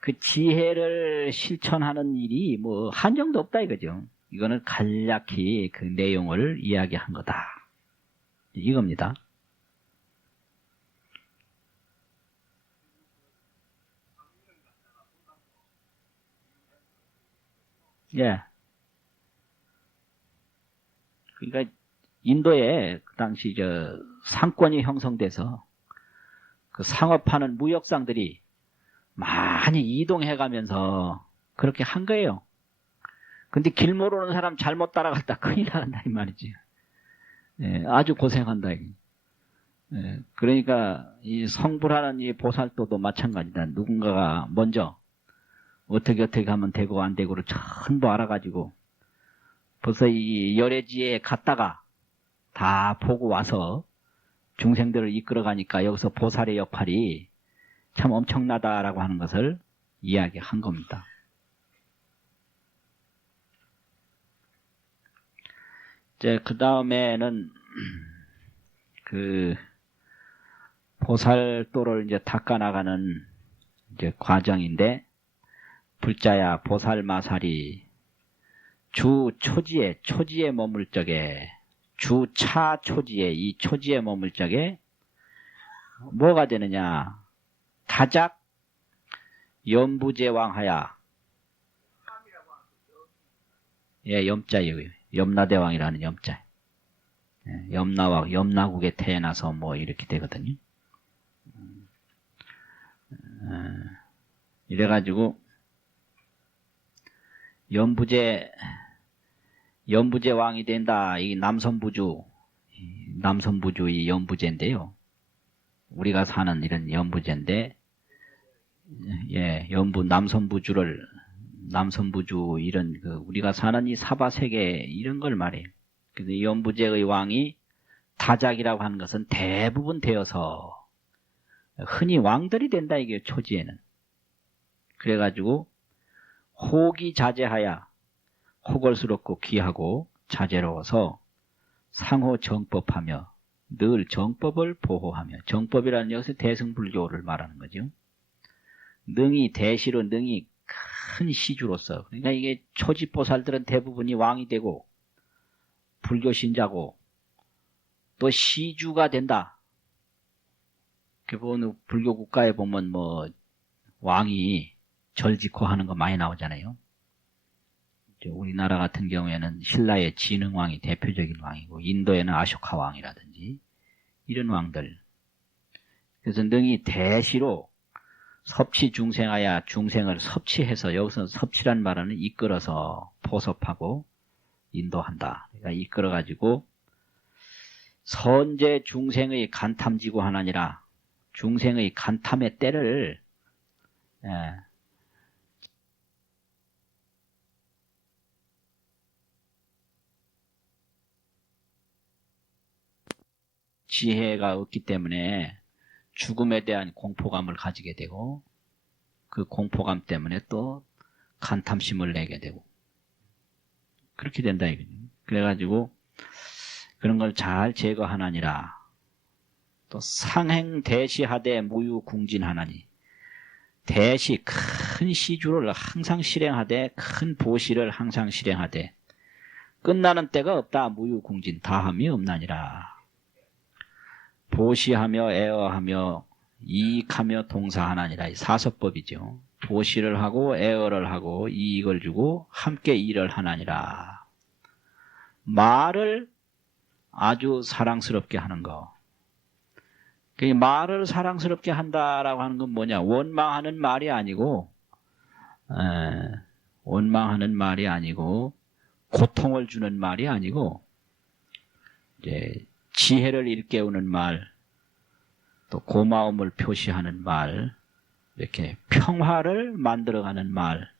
그 지혜를 실천하는 일이 뭐 한정도 없다 이거죠. 이거는 간략히 그 내용을 이야기한 거다. 이겁니다. 예. 그러니까 인도에 그 당시 상권이 형성돼서 그 상업하는 무역상들이 많이 이동해 가면서 그렇게 한 거예요. 근데 길 모르는 사람 잘못 따라갔다 큰일 나간다 이 말이지. 예, 아주 고생한다. 예, 그러니까 이 성불하는 이 보살도도 마찬가지다. 누군가가 먼저 어떻게 하면 되고 안 되고를 전부 알아가지고 벌써 이 열애지에 갔다가 다 보고 와서 중생들을 이끌어가니까 여기서 보살의 역할이 참 엄청나다라고 하는 것을 이야기한 겁니다. 이제 그 다음에는 그 보살도를 이제 닦아나가는 이제 과정인데, 불자야 보살마살이 주 초지에 머물 적에, 주차 초지에, 이 초지에 머물 적에 뭐가 되느냐? 타작 염부제왕하야. 예, 염자예요. 염라대왕이라는 염자. 예, 염라국에 태어나서 뭐 이렇게 되거든요. 이래가지고 염부제 왕이 된다. 이 남선부주 이 염부제인데요. 우리가 사는 이런 염부제인데, 예, 남선부주 이런 우리가 사는 이 사바세계 이런 걸 말해요. 그래서 염부제의 왕이 타작이라고 하는 것은 대부분 되어서 흔히 왕들이 된다 이게 초지에는. 그래가지고 혹이 자제하야, 호걸스럽고 귀하고 자제로워서 상호 정법하며 늘 정법을 보호하며, 정법이라는 여기서 대승불교를 말하는 거죠. 능이 대시로 능이 큰 시주로서, 그러니까 이게 초지보살들은 대부분이 왕이 되고 불교 신자고 또 시주가 된다. 그 불교 국가에 보면 뭐 왕이 절짓고 하는 거 많이 나오잖아요. 우리나라 같은 경우에는 신라의 진흥왕이 대표적인 왕이고, 인도에는 아쇼카 왕이라든지 이런 왕들. 그래서 능이 대시로 섭치 중생하야, 중생을 섭치해서, 여기서 섭치란 말은 이끌어서 포섭하고 인도한다. 그러니까 이끌어가지고 선제 중생의 간탐지고 하나니라. 중생의 간탐의 때를 지혜가 없기 때문에 죽음에 대한 공포감을 가지게 되고, 그 공포감 때문에 또 간탐심을 내게 되고 그렇게 된다 이거죠. 그래가지고 그런 걸 잘 제거하나니라. 또 상행 대시하되 무유궁진하나니, 대시 큰 시주를 항상 실행하되, 큰 보시를 항상 실행하되 끝나는 때가 없다. 무유궁진, 다함이 없나니라. 보시하며 애어하며 이익하며 동사하나니라. 이 사서법이죠. 보시를 하고 애어를 하고 이익을 주고 함께 일을 하나니라. 말을 아주 사랑스럽게 하는 거. 그 말을 사랑스럽게 한다라고 하는 건 뭐냐? 원망하는 말이 아니고, 원망하는 말이 아니고, 고통을 주는 말이 아니고, 이제 지혜를 일깨우는 말, 또 고마움을 표시하는 말, 이렇게 평화를 만들어가는 말,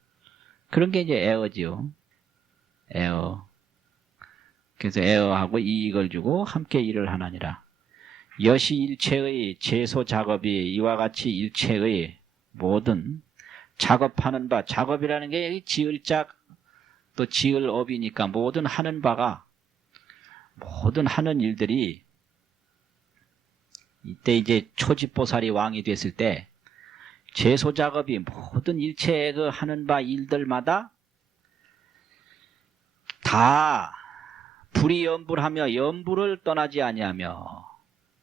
그런 게 이제 에어지요. 에어. 그래서 에어하고 이익을 주고 함께 일을 하나니라. 여시 일체의 제소 작업이 이와 같이 일체의 모든 작업하는 바, 작업이라는 게 지을작 또 지을업이니까 모든 하는 바가, 모든 하는 일들이 이때 이제 초집보살이 왕이 됐을 때 제소 작업이 모든 일체의 그 하는 바 일들마다 다 불이연불하며 연불을 떠나지 아니하며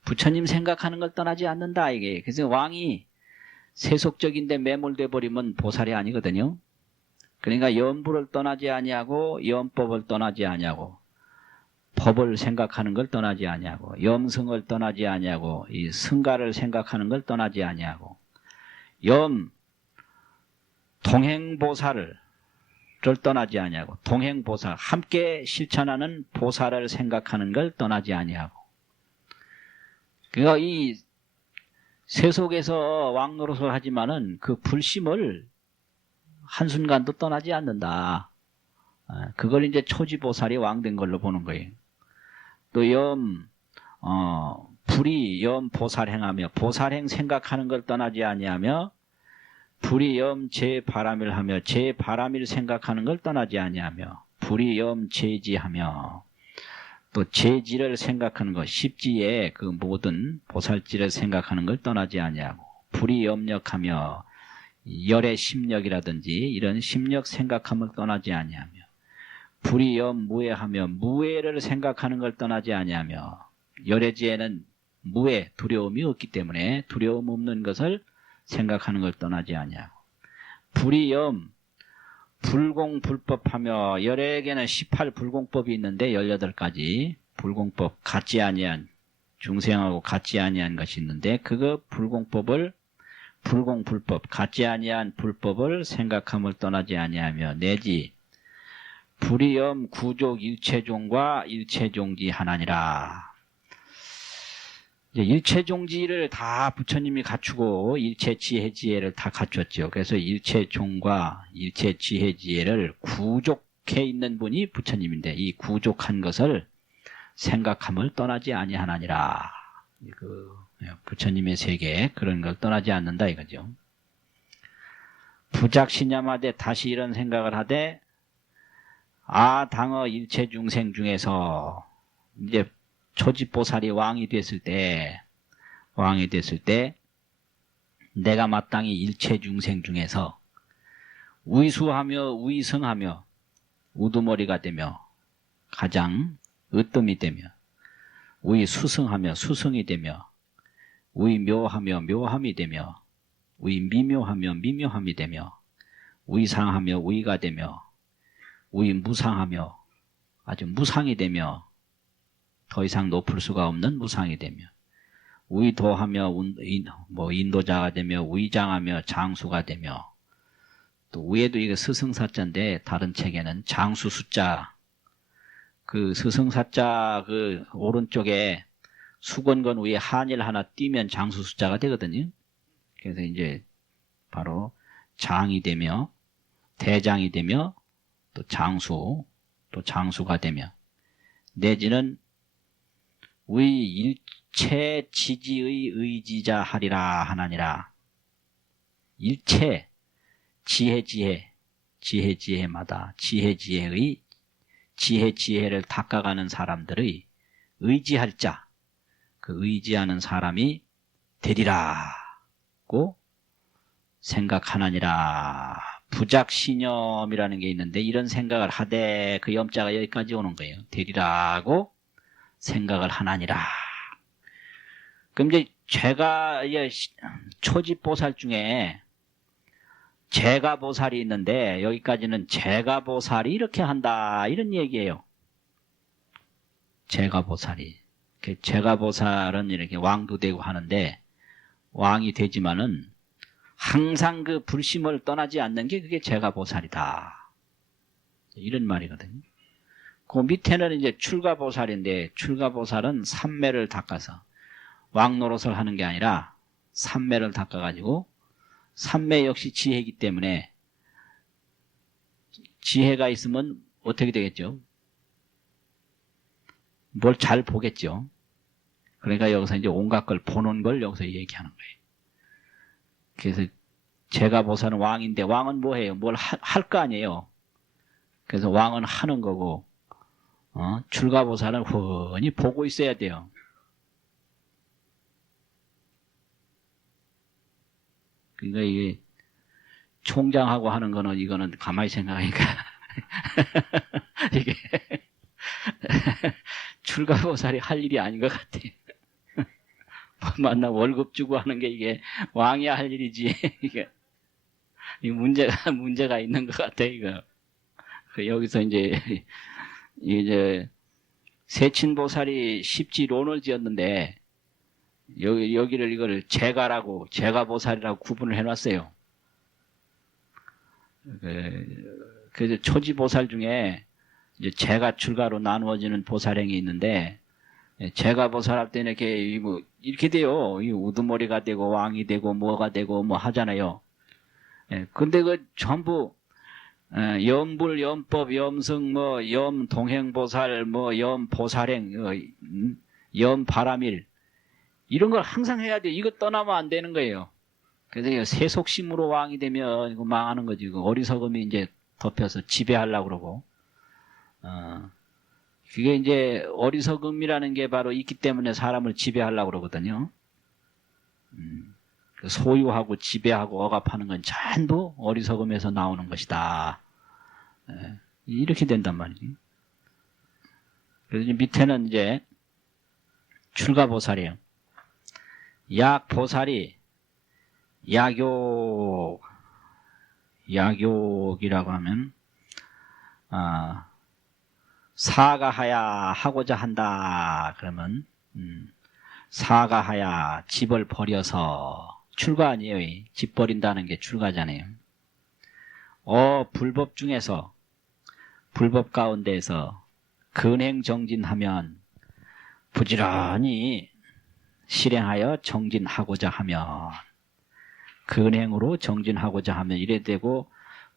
부처님 생각하는 걸 떠나지 않는다 이게. 그래서 왕이 세속적인데 매몰돼 버리면 보살이 아니거든요. 그러니까 연불을 떠나지 아니하고 연법을 떠나지 아니하고 법을 생각하는 걸 떠나지 아니하고 염승을 떠나지 아니하고 이 승가를 생각하는 걸 떠나지 아니하고 동행보살을 떠나지 아니하고 동행보살 함께 실천하는 보살을 생각하는 걸 떠나지 아니하고. 그러니까 이 세속에서 왕노릇을 하지만은 그 불심을 한순간도 떠나지 않는다. 그걸 이제 초지보살이 왕된 걸로 보는 거예요. 또 불이 보살행하며 보살행 생각하는 걸 떠나지 아니하며 불이 제바람일 하며 제바람일 생각하는 걸 떠나지 아니하며 불이 제지하며 또 제지를 생각하는 것 십지에 그 모든 보살지를 생각하는 걸 떠나지 아니하고 불이 염력하며 열의 심력이라든지 이런 심력 생각함을 떠나지 아니하며 불이 무해하며 무해를 생각하는 걸 떠나지 아니하며 열애지에는 무해 두려움이 없기 때문에 두려움 없는 것을 생각하는 걸 떠나지 아니하고 불이 불공불법하며 열애에게는 18불공법이 있는데 18가지 불공법 같지 아니한 중생하고 같지 아니한 것이 있는데 그거 불공불법 같지 아니한 불법을 생각함을 떠나지 아니하며 내지 불이 구족 일체종과 일체종지 하나니라. 이제 일체종지를 다 부처님이 갖추고 일체지혜지혜를 다 갖췄죠. 그래서 일체종과 일체지혜지혜를 구족해 있는 분이 부처님인데 이 구족한 것을 생각함을 떠나지 아니하나니라. 부처님의 세계 그런 걸 떠나지 않는다 이거죠. 부작시냐마되 다시 이런 생각을 하되 당어 일체중생 중에서 이제 초집보살이 왕이 됐을 때 내가 마땅히 일체중생 중에서 우이수하며 우이성하며 우두머리가 되며 가장 으뜸이 되며 우이수승하며 수승이 되며 우이묘하며 묘함이 되며 우이미묘하며 미묘함이 되며 우이상하며 우이가 되며 우이무상하며 아주 무상이 되며 더 이상 높을 수가 없는 무상이 되며 우이도하며 인도자가 되며 우이장하며 장수가 되며 또 위에도 이거 스승사자인데 다른 책에는 장수 숫자 그 스승사자 그 오른쪽에 수건건 위에 한일 하나 띄면 장수 숫자가 되거든요. 그래서 이제 바로 장이 되며 대장이 되며 또 장수가 되며 내지는 의 일체 지지의 의지자 하리라 하나니라. 일체 지혜마다 지혜의 지혜를 닦아가는 사람들의 의지할 자, 그 의지하는 사람이 되리라고 생각하나니라. 부작신념이라는 게 있는데 이런 생각을 하되 그 염자가 여기까지 오는 거예요. 되리라고 생각을 하나니라. 그럼 이제 제가 초집보살 중에 제가보살이 있는데 여기까지는 제가보살이 이렇게 한다 이런 얘기예요. 제가보살이. 제가보살은 이렇게 왕도 되고 하는데, 왕이 되지만은 항상 그 불심을 떠나지 않는 게 그게 제가보살이다. 이런 말이거든요. 그 밑에는 이제 출가보살인데, 출가보살은 삼매를 닦아서 왕 노릇을 하는 게 아니라 삼매를 닦아가지고, 삼매 역시 지혜이기 때문에 지혜가 있으면 어떻게 되겠죠? 뭘 잘 보겠죠. 그러니까 여기서 이제 온갖 걸 보는 걸 여기서 얘기하는 거예요. 그래서 제가보살은 왕인데, 왕은 뭐 해요? 뭘 할 거 아니에요. 그래서 왕은 하는 거고, 출가보살은 훤히 보고 있어야 돼요. 그러니까 이게 총장하고 하는 거는, 이거는 가만히 생각하니까 이게 출가보살이 할 일이 아닌 것 같아. 만나 월급 주고 하는 게 이게 왕이 할 일이지. 이게 문제가 있는 것 같아, 이거. 여기서 이제 세친보살이 십지론을 지었는데, 여기를 이걸 제가보살이라고 구분을 해놨어요. 그래서 초지보살 중에 이제 제가 출가로 나누어지는 보살행이 있는데, 제가보살 할 때는 이렇게 돼요. 우두머리가 되고 왕이 되고 뭐가 되고 뭐 하잖아요. 근데 그 전부 염불, 염법, 염승, 뭐 염동행보살, 뭐 염보살행, 염바라밀, 이런 걸 항상 해야 돼요. 이거 떠나면 안 되는 거예요. 그래서 세속심으로 왕이 되면 이거 망하는 거지. 어리석음이 이제 덮여서 지배하려고 그러고. 그게 이제 어리석음이라는 게 바로 있기 때문에 사람을 지배하려고 그러거든요. 소유하고 지배하고 억압하는 건 전부 어리석음에서 나오는 것이다. 이렇게 된단 말이지. 그래서 밑에는 이제 출가보살이에요. 약보살이 약욕이라고 하면 사가하야 하고자 한다. 그러면 사가하야 집을 버려서, 출가 아니에요. 집 버린다는 게 출가잖아요. 불법 중에서, 불법 가운데에서 근행정진하면, 부지런히 실행하여 정진하고자 하면, 근행으로 정진하고자 하면 이래 되고,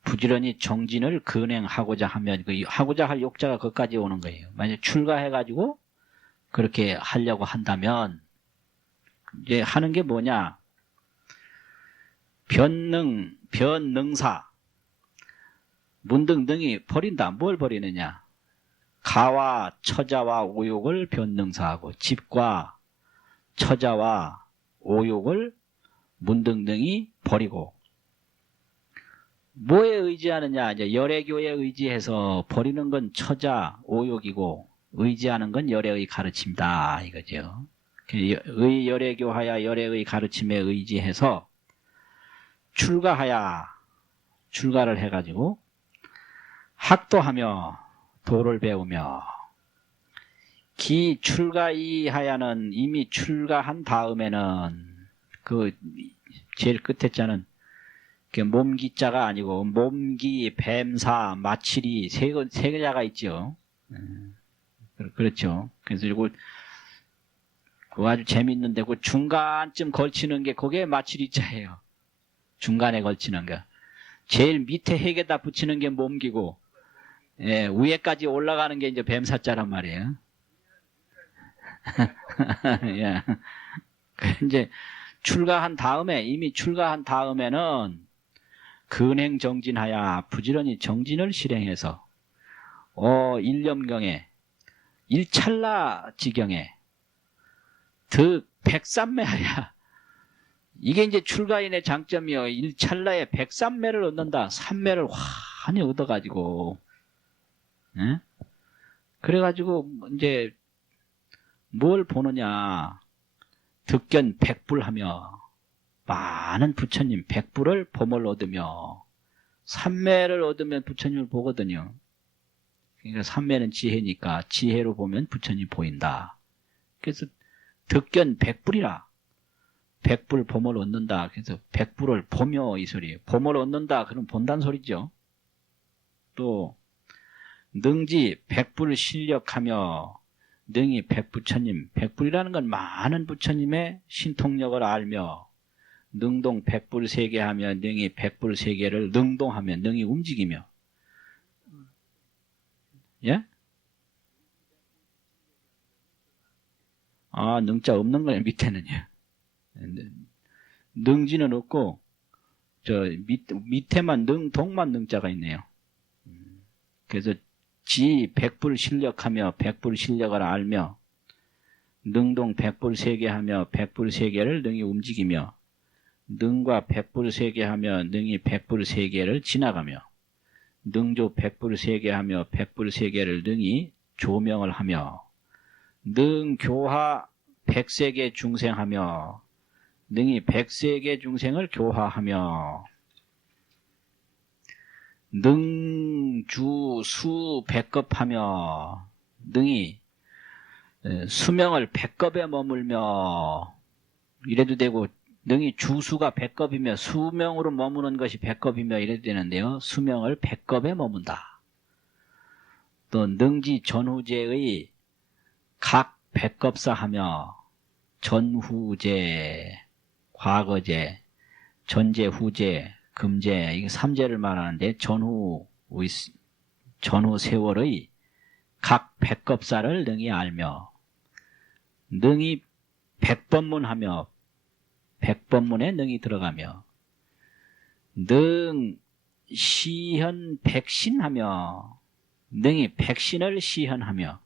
부지런히 정진을 근행하고자 하면, 하고자 할 욕자가 거기까지 오는 거예요. 만약 출가해가지고 그렇게 하려고 한다면, 이제 하는 게 뭐냐? 변능사, 문등등이 버린다. 뭘 버리느냐? 가와 처자와 오욕을 변능사하고, 집과 처자와 오욕을 문등등이 버리고, 뭐에 의지하느냐? 이제 열애교에 의지해서 버리는 건 처자, 오욕이고, 의지하는 건 열애의 가르침이다. 이거죠. 열애교하야 열애의 가르침에 의지해서 출가를 해가지고 학도하며 도를 배우며, 출가이하야는 이미 출가한 다음에는 제일 끝에 자는 몸기자가 아니고 몸기, 뱀사, 마칠이 세 자가 있죠. 그렇죠. 그래서 이거 아주 재밌는데, 그 중간쯤 걸치는 게 그게 마칠이자예요. 중간에 걸치는 거. 제일 밑에 핵에다 붙이는 게 몸기고, 위에까지 올라가는 게 이제 뱀사자란 말이에요. 예. 이제 이미 출가한 다음에는 근행정진하야 부지런히 정진을 실행해서, 일념경에, 일찰나 지경에 백삼매하야. 이게 이제 출가인의 장점이요. 일찰나에 백삼매를 얻는다. 삼매를 환히 얻어가지고, 그래가지고 이제 뭘 보느냐? 득견 백불하며, 많은 부처님 백불을 보물 얻으며, 삼매를 얻으면 부처님을 보거든요. 그러니까 삼매는 지혜니까 지혜로 보면 부처님이 보인다. 그래서 득견 백불이라. 백불 봄을 얻는다. 그래서 백불을 보며 이 소리예요. 봄을 얻는다. 그럼 본다는 소리죠. 또 능지 백불 실력하며 능히 백부처님. 백불이라는 건 많은 부처님의 신통력을 알며 능동 백불 세계하며 능히 백불 세계를 능동하며 능히 움직이며. 예? 아, 능자 없는 거예요. 밑에는요. 능지는 없고 저 밑에만 능동만 능자가 있네요. 그래서 지 백불 실력하며 백불 실력을 알며 능동 백불 세계하며 백불 세계를 능히 움직이며 능과 백불 세계하며 능히 백불 세계를 지나가며 능조 백불 세계하며 백불 세계를 능히 조명을 하며 능교화 백세계 중생하며 능히 백세계 중생을 교화하며 능주수 백겁하며 능히 수명을 백겁에 머물며 이래도 되고 능히 주수가 백겁이며 수명으로 머무는 것이 백겁이며 이래도 되는데요. 수명을 백겁에 머문다. 또 능지 전후제의 각 백겁사하며 전후제, 과거제, 전제, 후제, 금제, 이게 3제를 말하는데 전후 세월의 각 백겁사를 능히 알며 능히 백법문하며 백법문에 능히 들어가며 능 시현 백신하며 능히 백신을 시현하며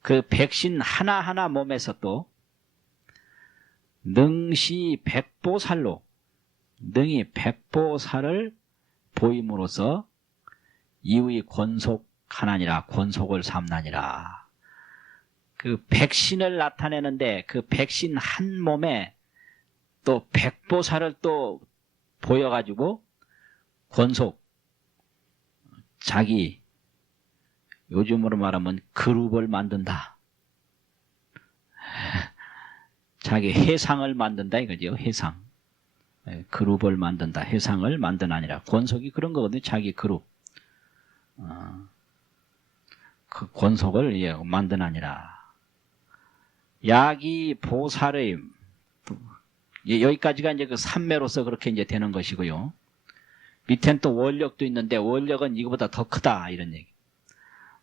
그 백신 하나하나 몸에서 또 능시 백보살로 능히 백보살을 보임으로써 이의 권속하나니라 권속을 삼나니라. 그 백신을 나타내는데 그 백신 한 몸에 또 백보살을 또 보여가지고 권속 자기 요즘으로 말하면 그룹을 만든다. 자기 해상을 만든다 이거죠. 해상. 그룹을 만든다. 해상을 만드나니라. 권속이 그런 거거든요. 자기 그룹. 그 권속을 만드나니라. 야기 보살의 여기까지가 이제 그 삼매로서 그렇게 이제 되는 것이고요. 밑엔 또 원력도 있는데 원력은 이거보다 더 크다 이런 얘기.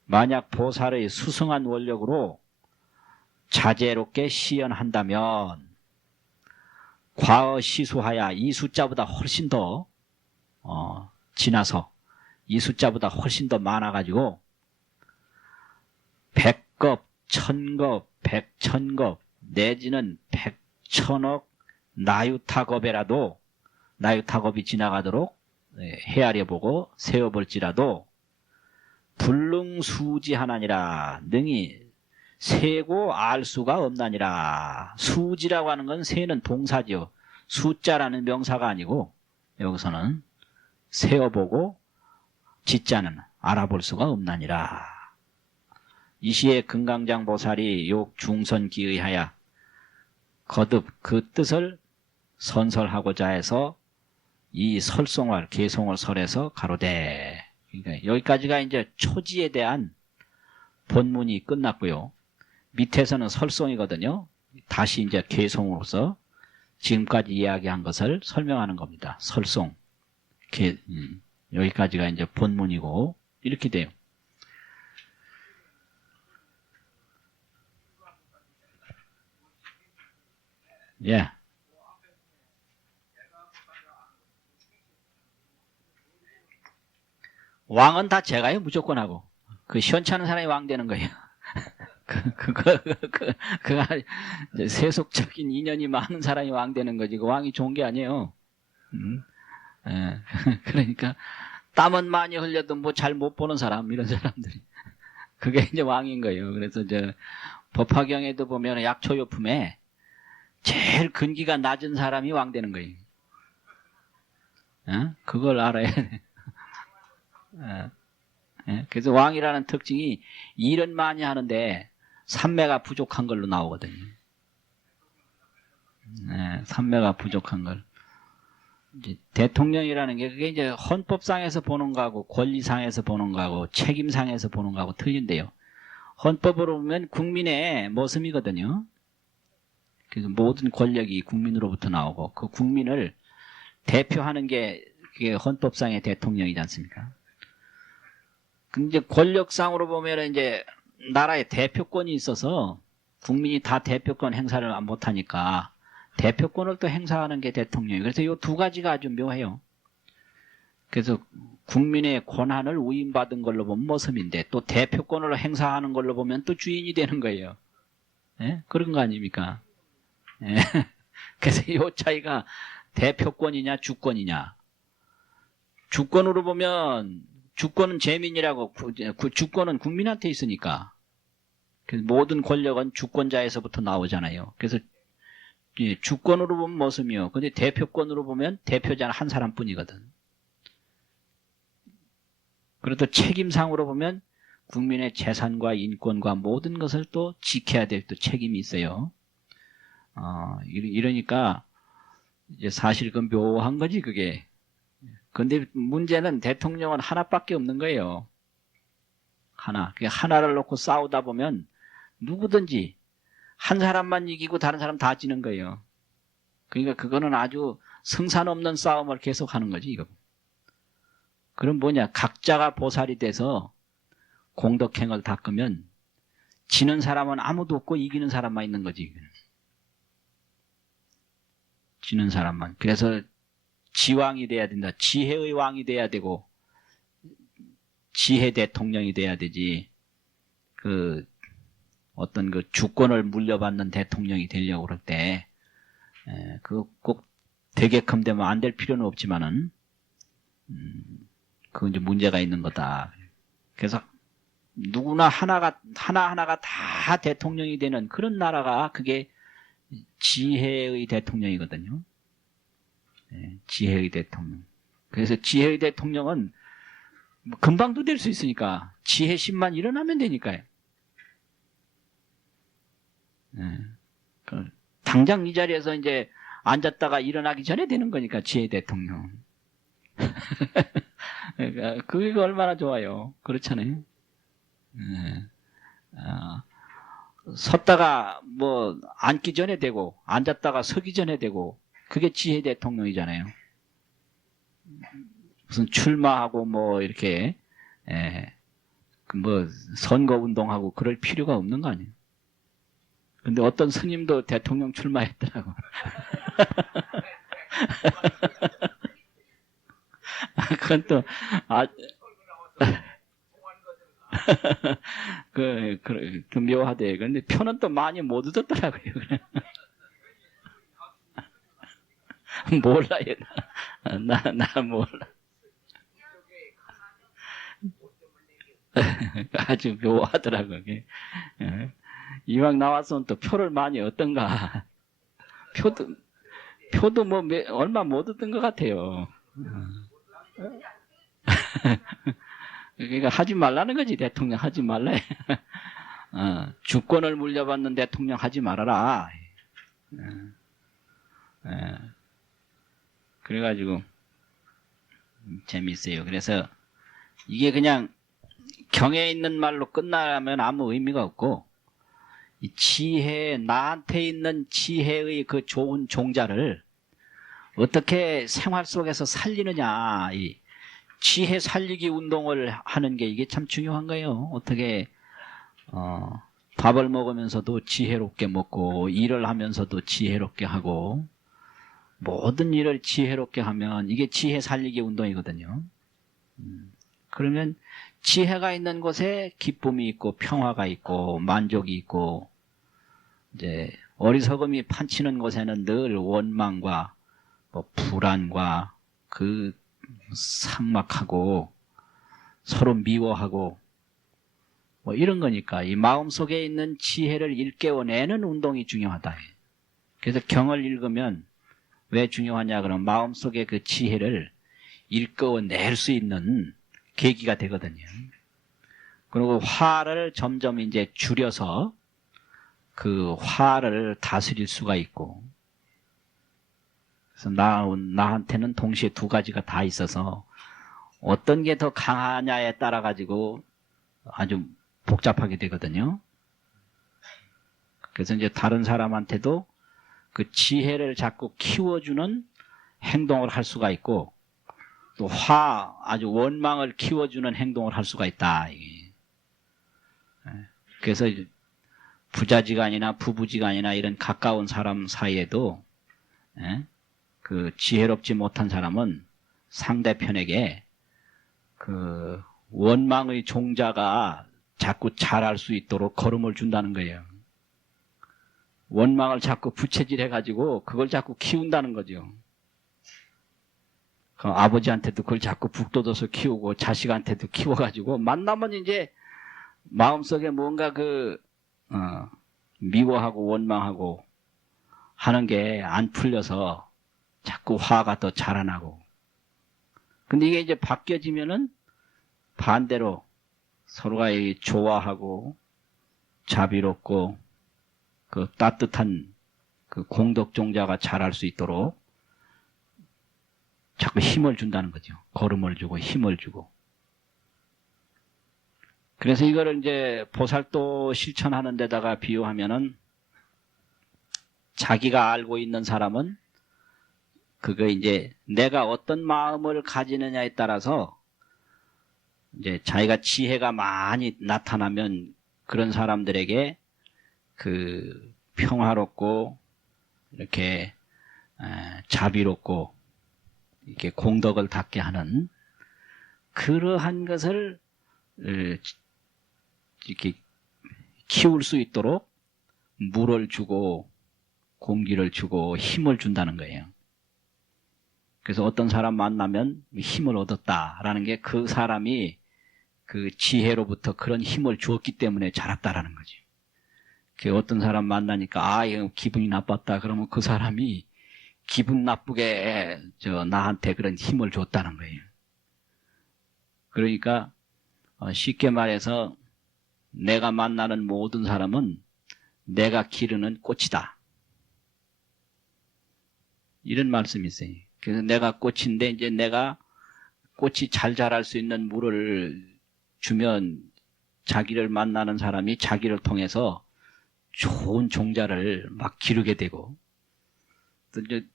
만약 보살의 수승한 원력으로 자제롭게 시연한다면 과어 시수하야 이 숫자보다 훨씬 더 지나서 이 숫자보다 훨씬 더 많아가지고 백겁, 천겁, 백천겁 내지는 백천억 나유타겁에라도 나유타겁이 지나가도록 헤아려보고 세어볼지라도 불능수지하나니라 능히 세고 알 수가 없나니라. 수지라고 하는 건 세는 동사죠. 숫자라는 명사가 아니고 여기서는 세어보고 지자는 알아볼 수가 없나니라. 이 시에 금강장 보살이 욕 중선기의하여 거듭 그 뜻을 선설하고자 해서 이 설송을 개송을 설해서 가로되. 그러니까 여기까지가 이제 초지에 대한 본문이 끝났고요. 밑에서는 설송이거든요. 다시 이제 개송으로서 지금까지 이야기한 것을 설명하는 겁니다. 설송. 여기까지가 이제 본문이고 이렇게 돼요. 예. 왕은 다 제가요, 무조건 하고. 그 시원찮은 사람이 왕 되는 거예요. 세속적인 인연이 많은 사람이 왕 되는 거지. 그 왕이 좋은 게 아니에요. 예. 그러니까 땀은 많이 흘려도 뭐 잘 못 보는 사람, 이런 사람들이. 그게 이제 왕인 거예요. 그래서 법화경에도 보면 약초요품에 제일 근기가 낮은 사람이 왕 되는 거예요. 그걸 알아야 돼. 예? 그래서 왕이라는 특징이 일은 많이 하는데 삼매가 부족한 걸로 나오거든요. 예, 삼매가 부족한 걸. 이제 대통령이라는 게 그게 이제 헌법상에서 보는 거하고 권리상에서 보는 거하고 책임상에서 보는 거하고 틀린데요. 헌법으로 보면 국민의 모습이거든요. 그래서 모든 권력이 국민으로부터 나오고 그 국민을 대표하는 게 그게 헌법상의 대통령이지 않습니까? 근데 권력상으로 보면 이제 나라의 대표권이 있어서 국민이 다 대표권 행사를 못하니까 대표권을 또 행사하는 게 대통령이에요. 그래서 이 두 가지가 아주 묘해요. 그래서 국민의 권한을 위임받은 걸로 보면 모습인데 또 대표권을 행사하는 걸로 보면 또 주인이 되는 거예요. 예? 그런 거 아닙니까? 예. 그래서 이 차이가 대표권이냐 주권이냐. 주권으로 보면 주권은 재민이라고 주권은 국민한테 있으니까 그래서 모든 권력은 주권자에서부터 나오잖아요. 그래서 주권으로 보면 모습이요. 근데 대표권으로 보면 대표자는 한 사람뿐이거든. 그래도 책임상으로 보면 국민의 재산과 인권과 모든 것을 또 지켜야 될 또 책임이 있어요. 이러니까 이제 사실 그 묘한 거지 그게. 근데 문제는 대통령은 하나밖에 없는 거예요. 하나. 그 하나를 놓고 싸우다 보면 누구든지 한 사람만 이기고 다른 사람 다 지는 거예요. 그러니까 그거는 아주 승산 없는 싸움을 계속하는 거지 이거. 그럼 뭐냐? 각자가 보살이 돼서 공덕행을 닦으면 지는 사람은 아무도 없고 이기는 사람만 있는 거지. 지는 사람만. 그래서 지왕이 돼야 된다. 지혜의 왕이 돼야 되고 지혜 대통령이 돼야 되지. 그 어떤 그 주권을 물려받는 대통령이 되려고 그럴 때 그거 꼭 되게끔 되면 안 될 필요는 없지만은 그건 이제 문제가 있는 거다. 그래서 누구나 하나하나가 다 대통령이 되는 그런 나라가 그게 지혜의 대통령이거든요. 지혜의 대통령. 그래서 지혜의 대통령은 금방도 될 수 있으니까 지혜심만 일어나면 되니까요. 당장 이 자리에서 이제 앉았다가 일어나기 전에 되는 거니까 지혜 대통령. 그러니까 그게 얼마나 좋아요. 그렇잖아요. 섰다가 뭐 앉기 전에 되고 앉았다가 서기 전에 되고 그게 지혜 대통령이잖아요. 무슨 출마하고 뭐 이렇게 뭐 선거운동하고 그럴 필요가 없는 거 아니에요. 근데 어떤 스님도 대통령 출마했더라고. 그건 또 그 묘하대. 근데 표는 또 많이 못 얻었더라고요. 몰라요. 나 몰라. 아주 묘하더라고. 이왕 나왔으면 또 표를 많이 얻던가. 표도 뭐 얼마 못 얻은 것 같아요. 그러니까 하지 말라는 거지. 대통령 하지 말라. 주권을 물려받는 대통령 하지 말아라. 그래가지고 재미있어요. 그래서 이게 그냥 경에 있는 말로 끝나면 아무 의미가 없고 이 지혜, 나한테 있는 지혜의 그 좋은 종자를 어떻게 생활 속에서 살리느냐, 이 지혜 살리기 운동을 하는 게 이게 참 중요한 거예요. 어떻게 밥을 먹으면서도 지혜롭게 먹고 일을 하면서도 지혜롭게 하고 모든 일을 지혜롭게 하면 이게 지혜 살리기 운동이거든요. 그러면 지혜가 있는 곳에 기쁨이 있고 평화가 있고 만족이 있고 이제 어리석음이 판치는 곳에는 늘 원망과 뭐 불안과 그 삭막하고 서로 미워하고 뭐 이런 거니까 이 마음속에 있는 지혜를 일깨워내는 운동이 중요하다. 그래서 경을 읽으면 왜 중요하냐 그러면 마음속에 그 지혜를 일깨워낼 수 있는 계기가 되거든요. 그리고 화를 점점 이제 줄여서 그 화를 다스릴 수가 있고, 그래서 나한테는 동시에 두 가지가 다 있어서 어떤 게 더 강하냐에 따라 가지고 아주 복잡하게 되거든요. 그래서 이제 다른 사람한테도 그 지혜를 자꾸 키워주는 행동을 할 수가 있고, 또 아주 원망을 키워주는 행동을 할 수가 있다. 이게. 그래서 부자지간이나 부부지간이나 이런 가까운 사람 사이에도 그 지혜롭지 못한 사람은 상대편에게 그 원망의 종자가 자꾸 자랄 수 있도록 걸음을 준다는 거예요. 원망을 자꾸 부채질해가지고 그걸 자꾸 키운다는 거죠. 그 아버지한테도 그걸 자꾸 북돋워서 키우고 자식한테도 키워가지고 만나면 이제 마음속에 뭔가 미워하고 원망하고 하는 게 안 풀려서 자꾸 화가 더 자라나고. 근데 이게 이제 바뀌어지면은 반대로 서로가 좋아하고 자비롭고 그 따뜻한 그 공덕종자가 자랄 수 있도록 자꾸 힘을 준다는 거죠. 걸음을 주고 힘을 주고. 그래서 이거를 이제 보살도 실천하는 데다가 비유하면은 자기가 알고 있는 사람은 그거 이제 내가 어떤 마음을 가지느냐에 따라서 이제 자기가 지혜가 많이 나타나면 그런 사람들에게 그 평화롭고 이렇게 자비롭고 이렇게 공덕을 닦게 하는 그러한 것을 이렇게 키울 수 있도록 물을 주고 공기를 주고 힘을 준다는 거예요. 그래서 어떤 사람 만나면 힘을 얻었다라는 게 그 사람이 그 지혜로부터 그런 힘을 주었기 때문에 자랐다라는 거죠. 그 어떤 사람 만나니까 이거 기분이 나빴다 그러면 그 사람이 기분 나쁘게 나한테 그런 힘을 줬다는 거예요. 그러니까 쉽게 말해서 내가 만나는 모든 사람은 내가 기르는 꽃이다. 이런 말씀이 있어요. 그래서 내가 꽃인데 이제 내가 꽃이 잘 자랄 수 있는 물을 주면 자기를 만나는 사람이 자기를 통해서 좋은 종자를 막 기르게 되고, 또 이제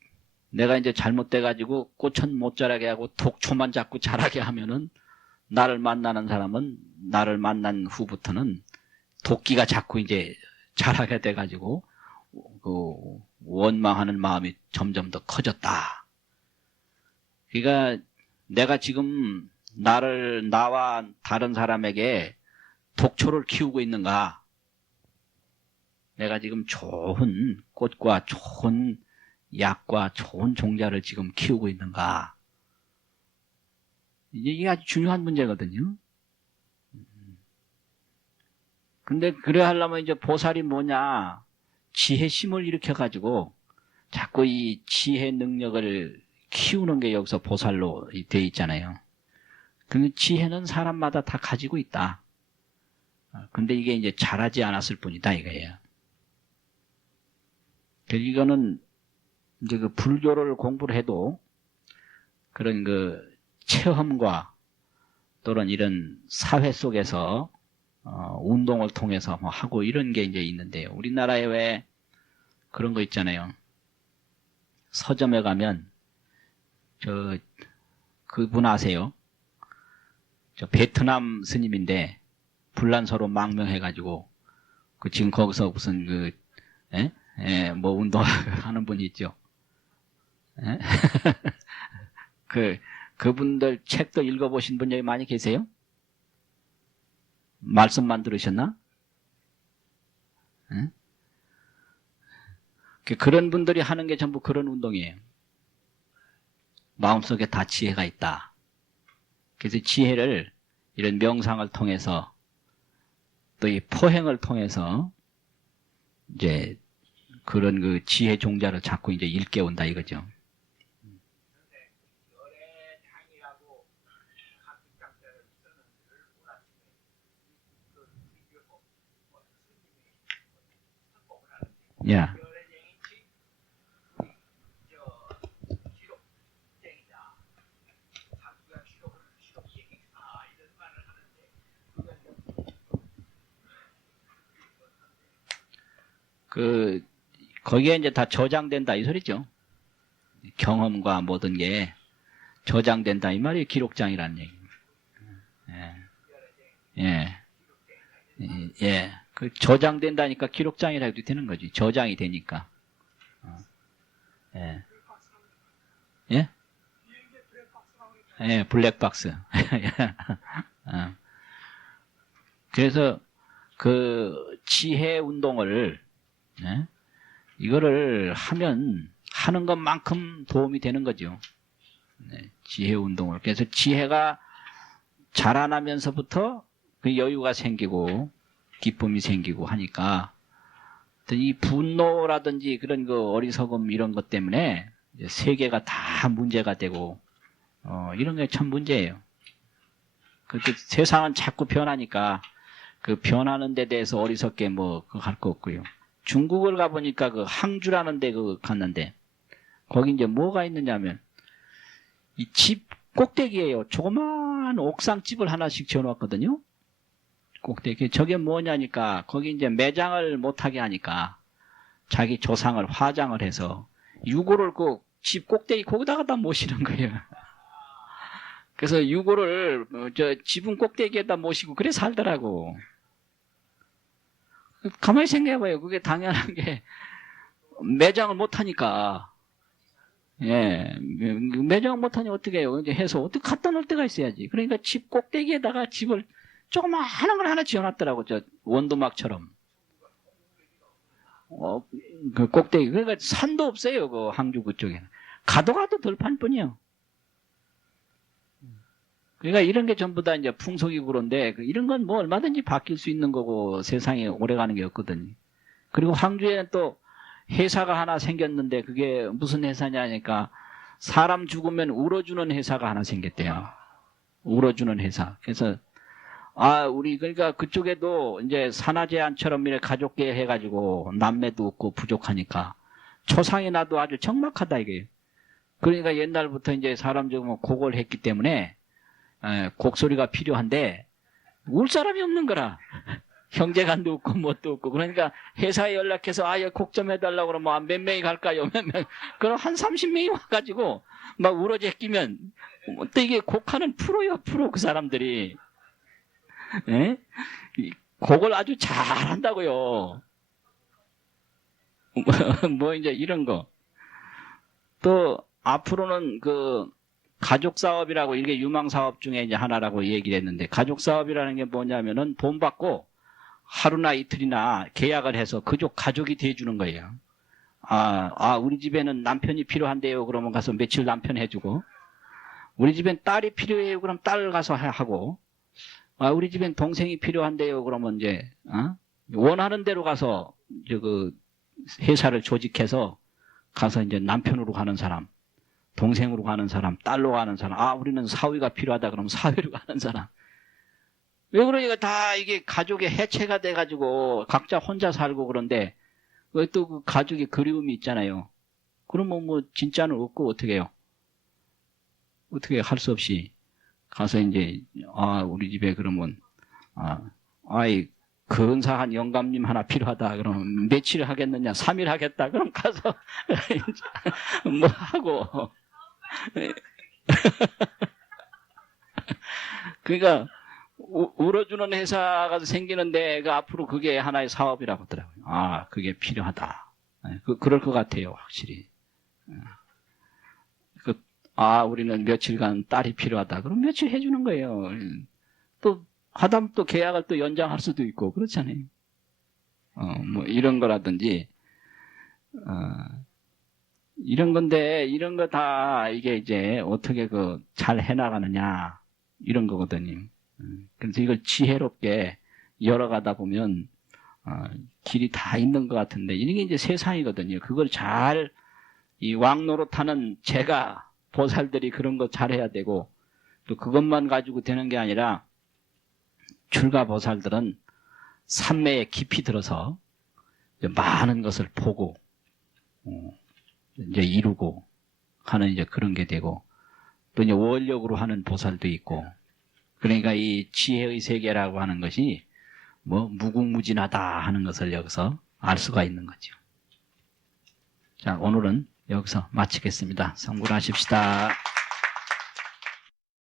내가 이제 잘못돼가지고 꽃은 못 자라게 하고 독초만 자꾸 자라게 하면은 나를 만나는 사람은 나를 만난 후부터는 도끼가 자꾸 이제 자라게 돼가지고 그 원망하는 마음이 점점 더 커졌다. 그러니까 내가 지금 나와 다른 사람에게 독초를 키우고 있는가? 내가 지금 좋은 꽃과 좋은 약과 좋은 종자를 지금 키우고 있는가? 이게 아주 중요한 문제거든요. 근데 그래 하려면 이제 보살이 뭐냐? 지혜심을 일으켜가지고 자꾸 이 지혜 능력을 키우는 게 여기서 보살로 되어 있잖아요. 그 지혜는 사람마다 다 가지고 있다. 근데 이게 이제 잘하지 않았을 뿐이다 이거예요. 이거는 이제 그 불교를 공부를 해도 그런 그 체험과 또는 이런 사회 속에서 운동을 통해서 뭐 하고 이런 게 이제 있는데요. 우리나라에 왜 그런 거 있잖아요. 서점에 가면 그분 아세요? 저 베트남 스님인데 불란서로 망명해가지고 지금 거기서 무슨 뭐 운동하는 분이 있죠. 그분들 책도 읽어보신 분 여기 많이 계세요? 말씀만 들으셨나? 그런 분들이 하는 게 전부 그런 운동이에요. 마음속에 다 지혜가 있다. 그래서 지혜를 이런 명상을 통해서 또 이 포행을 통해서 이제 그런 그 지혜 종자를 자꾸 이제 일깨운다 이거죠. 예. 거기에 이제 다 저장된다 이 소리죠. 경험과 모든 게 저장된다 이 말이 기록장이라는 얘기입니다. 예. 예. 그 저장된다니까 기록장이라 해도 되는 거지. 저장이 되니까. 예. 예? 예, 블랙박스. 그래서 그 지혜 운동을 예? 이거를 하는 것만큼 도움이 되는 거죠. 네, 지혜 운동을. 그래서 지혜가 자라나면서부터 그 여유가 생기고 기쁨이 생기고 하니까 이 분노라든지 그런 그 어리석음 이런 것 때문에 이제 세계가 다 문제가 되고 이런 게 참 문제예요. 그 세상은 자꾸 변하니까 그 변하는 데 대해서 어리석게 뭐 그거 할 거 없고요. 중국을 가보니까 그 항주라는 데 갔는데 거기 이제 뭐가 있느냐면 이 집 꼭대기에요. 조그마한 옥상집을 하나씩 지어놓았거든요. 꼭대기. 저게 뭐냐니까 거기 이제 매장을 못하게 하니까 자기 조상을 화장을 해서 유골을 그 집 꼭대기 거기다가 다 모시는 거예요. 그래서 유골을 저 지붕 꼭대기에다 모시고 그래 살더라고. 가만히 생각해봐요. 그게 당연한 게 매장을 못하니까. 예, 매장을 못하니 어떻게 해요? 이제 해서 어떻게 갖다 놓을 데가 있어야지. 그러니까 집 꼭대기에다가 집을 조그마한 걸 하나 지어놨더라고. 저 원두막처럼. 그 꼭대기. 그러니까 산도 없어요. 그 항주 그쪽에는. 가도 들판 뿐이요. 그러니까 이런 게 전부 다 이제 풍속이고 그런데 이런 건 뭐 얼마든지 바뀔 수 있는 거고 세상에 오래 가는 게 없거든요. 그리고 항주에는 또 회사가 하나 생겼는데 그게 무슨 회사냐니까 사람 죽으면 울어주는 회사가 하나 생겼대요. 울어주는 회사. 그래서 우리 그러니까 그쪽에도 이제 산하제한처럼 이렇게 가족계 해가지고 남매도 없고 부족하니까 초상이 나도 아주 적막하다 이게. 그러니까 옛날부터 이제 사람 죽으면 곡을 했기 때문에 곡소리가 필요한데 울 사람이 없는 거라. 형제간도 없고 뭣도 없고. 그러니까 회사에 연락해서 곡 좀 해달라고 그러면 몇 명이 갈까요? 몇 명. 그럼 한 30명이 와가지고 막 울어제 끼면 또 이게 곡하는 프로요 프로 그 사람들이. 예? 곡을 아주 잘한다고요. 뭐 이제 이런 거. 또 앞으로는 그 가족 사업이라고 이게 유망 사업 중에 이제 하나라고 얘기를 했는데 가족 사업이라는 게 뭐냐면은 돈 받고 하루나 이틀이나 계약을 해서 그쪽 가족이 대주는 거예요. 우리 집에는 남편이 필요한데요. 그러면 가서 며칠 남편 해주고 우리 집엔 딸이 필요해요. 그럼 딸 가서 하고 우리 집엔 동생이 필요한데요. 그러면 이제 원하는 대로 가서 그 회사를 조직해서 가서 이제 남편으로 가는 사람, 동생으로 가는 사람, 딸로 가는 사람, 우리는 사위가 필요하다 그러면 사위로 가는 사람. 왜 그러니까 다 이게 가족의 해체가 돼가지고 각자 혼자 살고 그런데 왜 또 그 가족의 그리움이 있잖아요. 그러면 뭐 진짜는 없고 어떻게 해요? 어떻게 할 수 없이 가서 이제 우리 집에 그러면 근사한 영감님 하나 필요하다. 그러면 며칠 하겠느냐? 3일 하겠다. 그럼 가서 뭐 하고 그러니까 울어주는 회사가 생기는데 앞으로 그게 하나의 사업이라고 하더라고요. 그게 필요하다. 그럴 것 같아요, 확실히. 우리는 며칠간 딸이 필요하다. 그럼 며칠 해주는 거예요. 또 하다면 또 계약을 또 연장할 수도 있고 그렇잖아요. 뭐 이런 거라든지 이런 건데 이런 거 다 이게 이제 어떻게 잘 해나가느냐 이런 거거든요. 그래서 이걸 지혜롭게 열어가다 보면 길이 다 있는 것 같은데 이게 이제 세상이거든요. 그걸 잘 이 왕노릇하는 제가 보살들이 그런 거 잘해야 되고 또 그것만 가지고 되는 게 아니라 출가 보살들은 산매에 깊이 들어서 이제 많은 것을 보고 이제 이루고 하는 이제 그런 게 되고, 또 이제 원력으로 하는 보살도 있고, 그러니까 이 지혜의 세계라고 하는 것이 뭐 무궁무진하다 하는 것을 여기서 알 수가 있는 거죠. 자, 오늘은 여기서 마치겠습니다. 성불하십시다.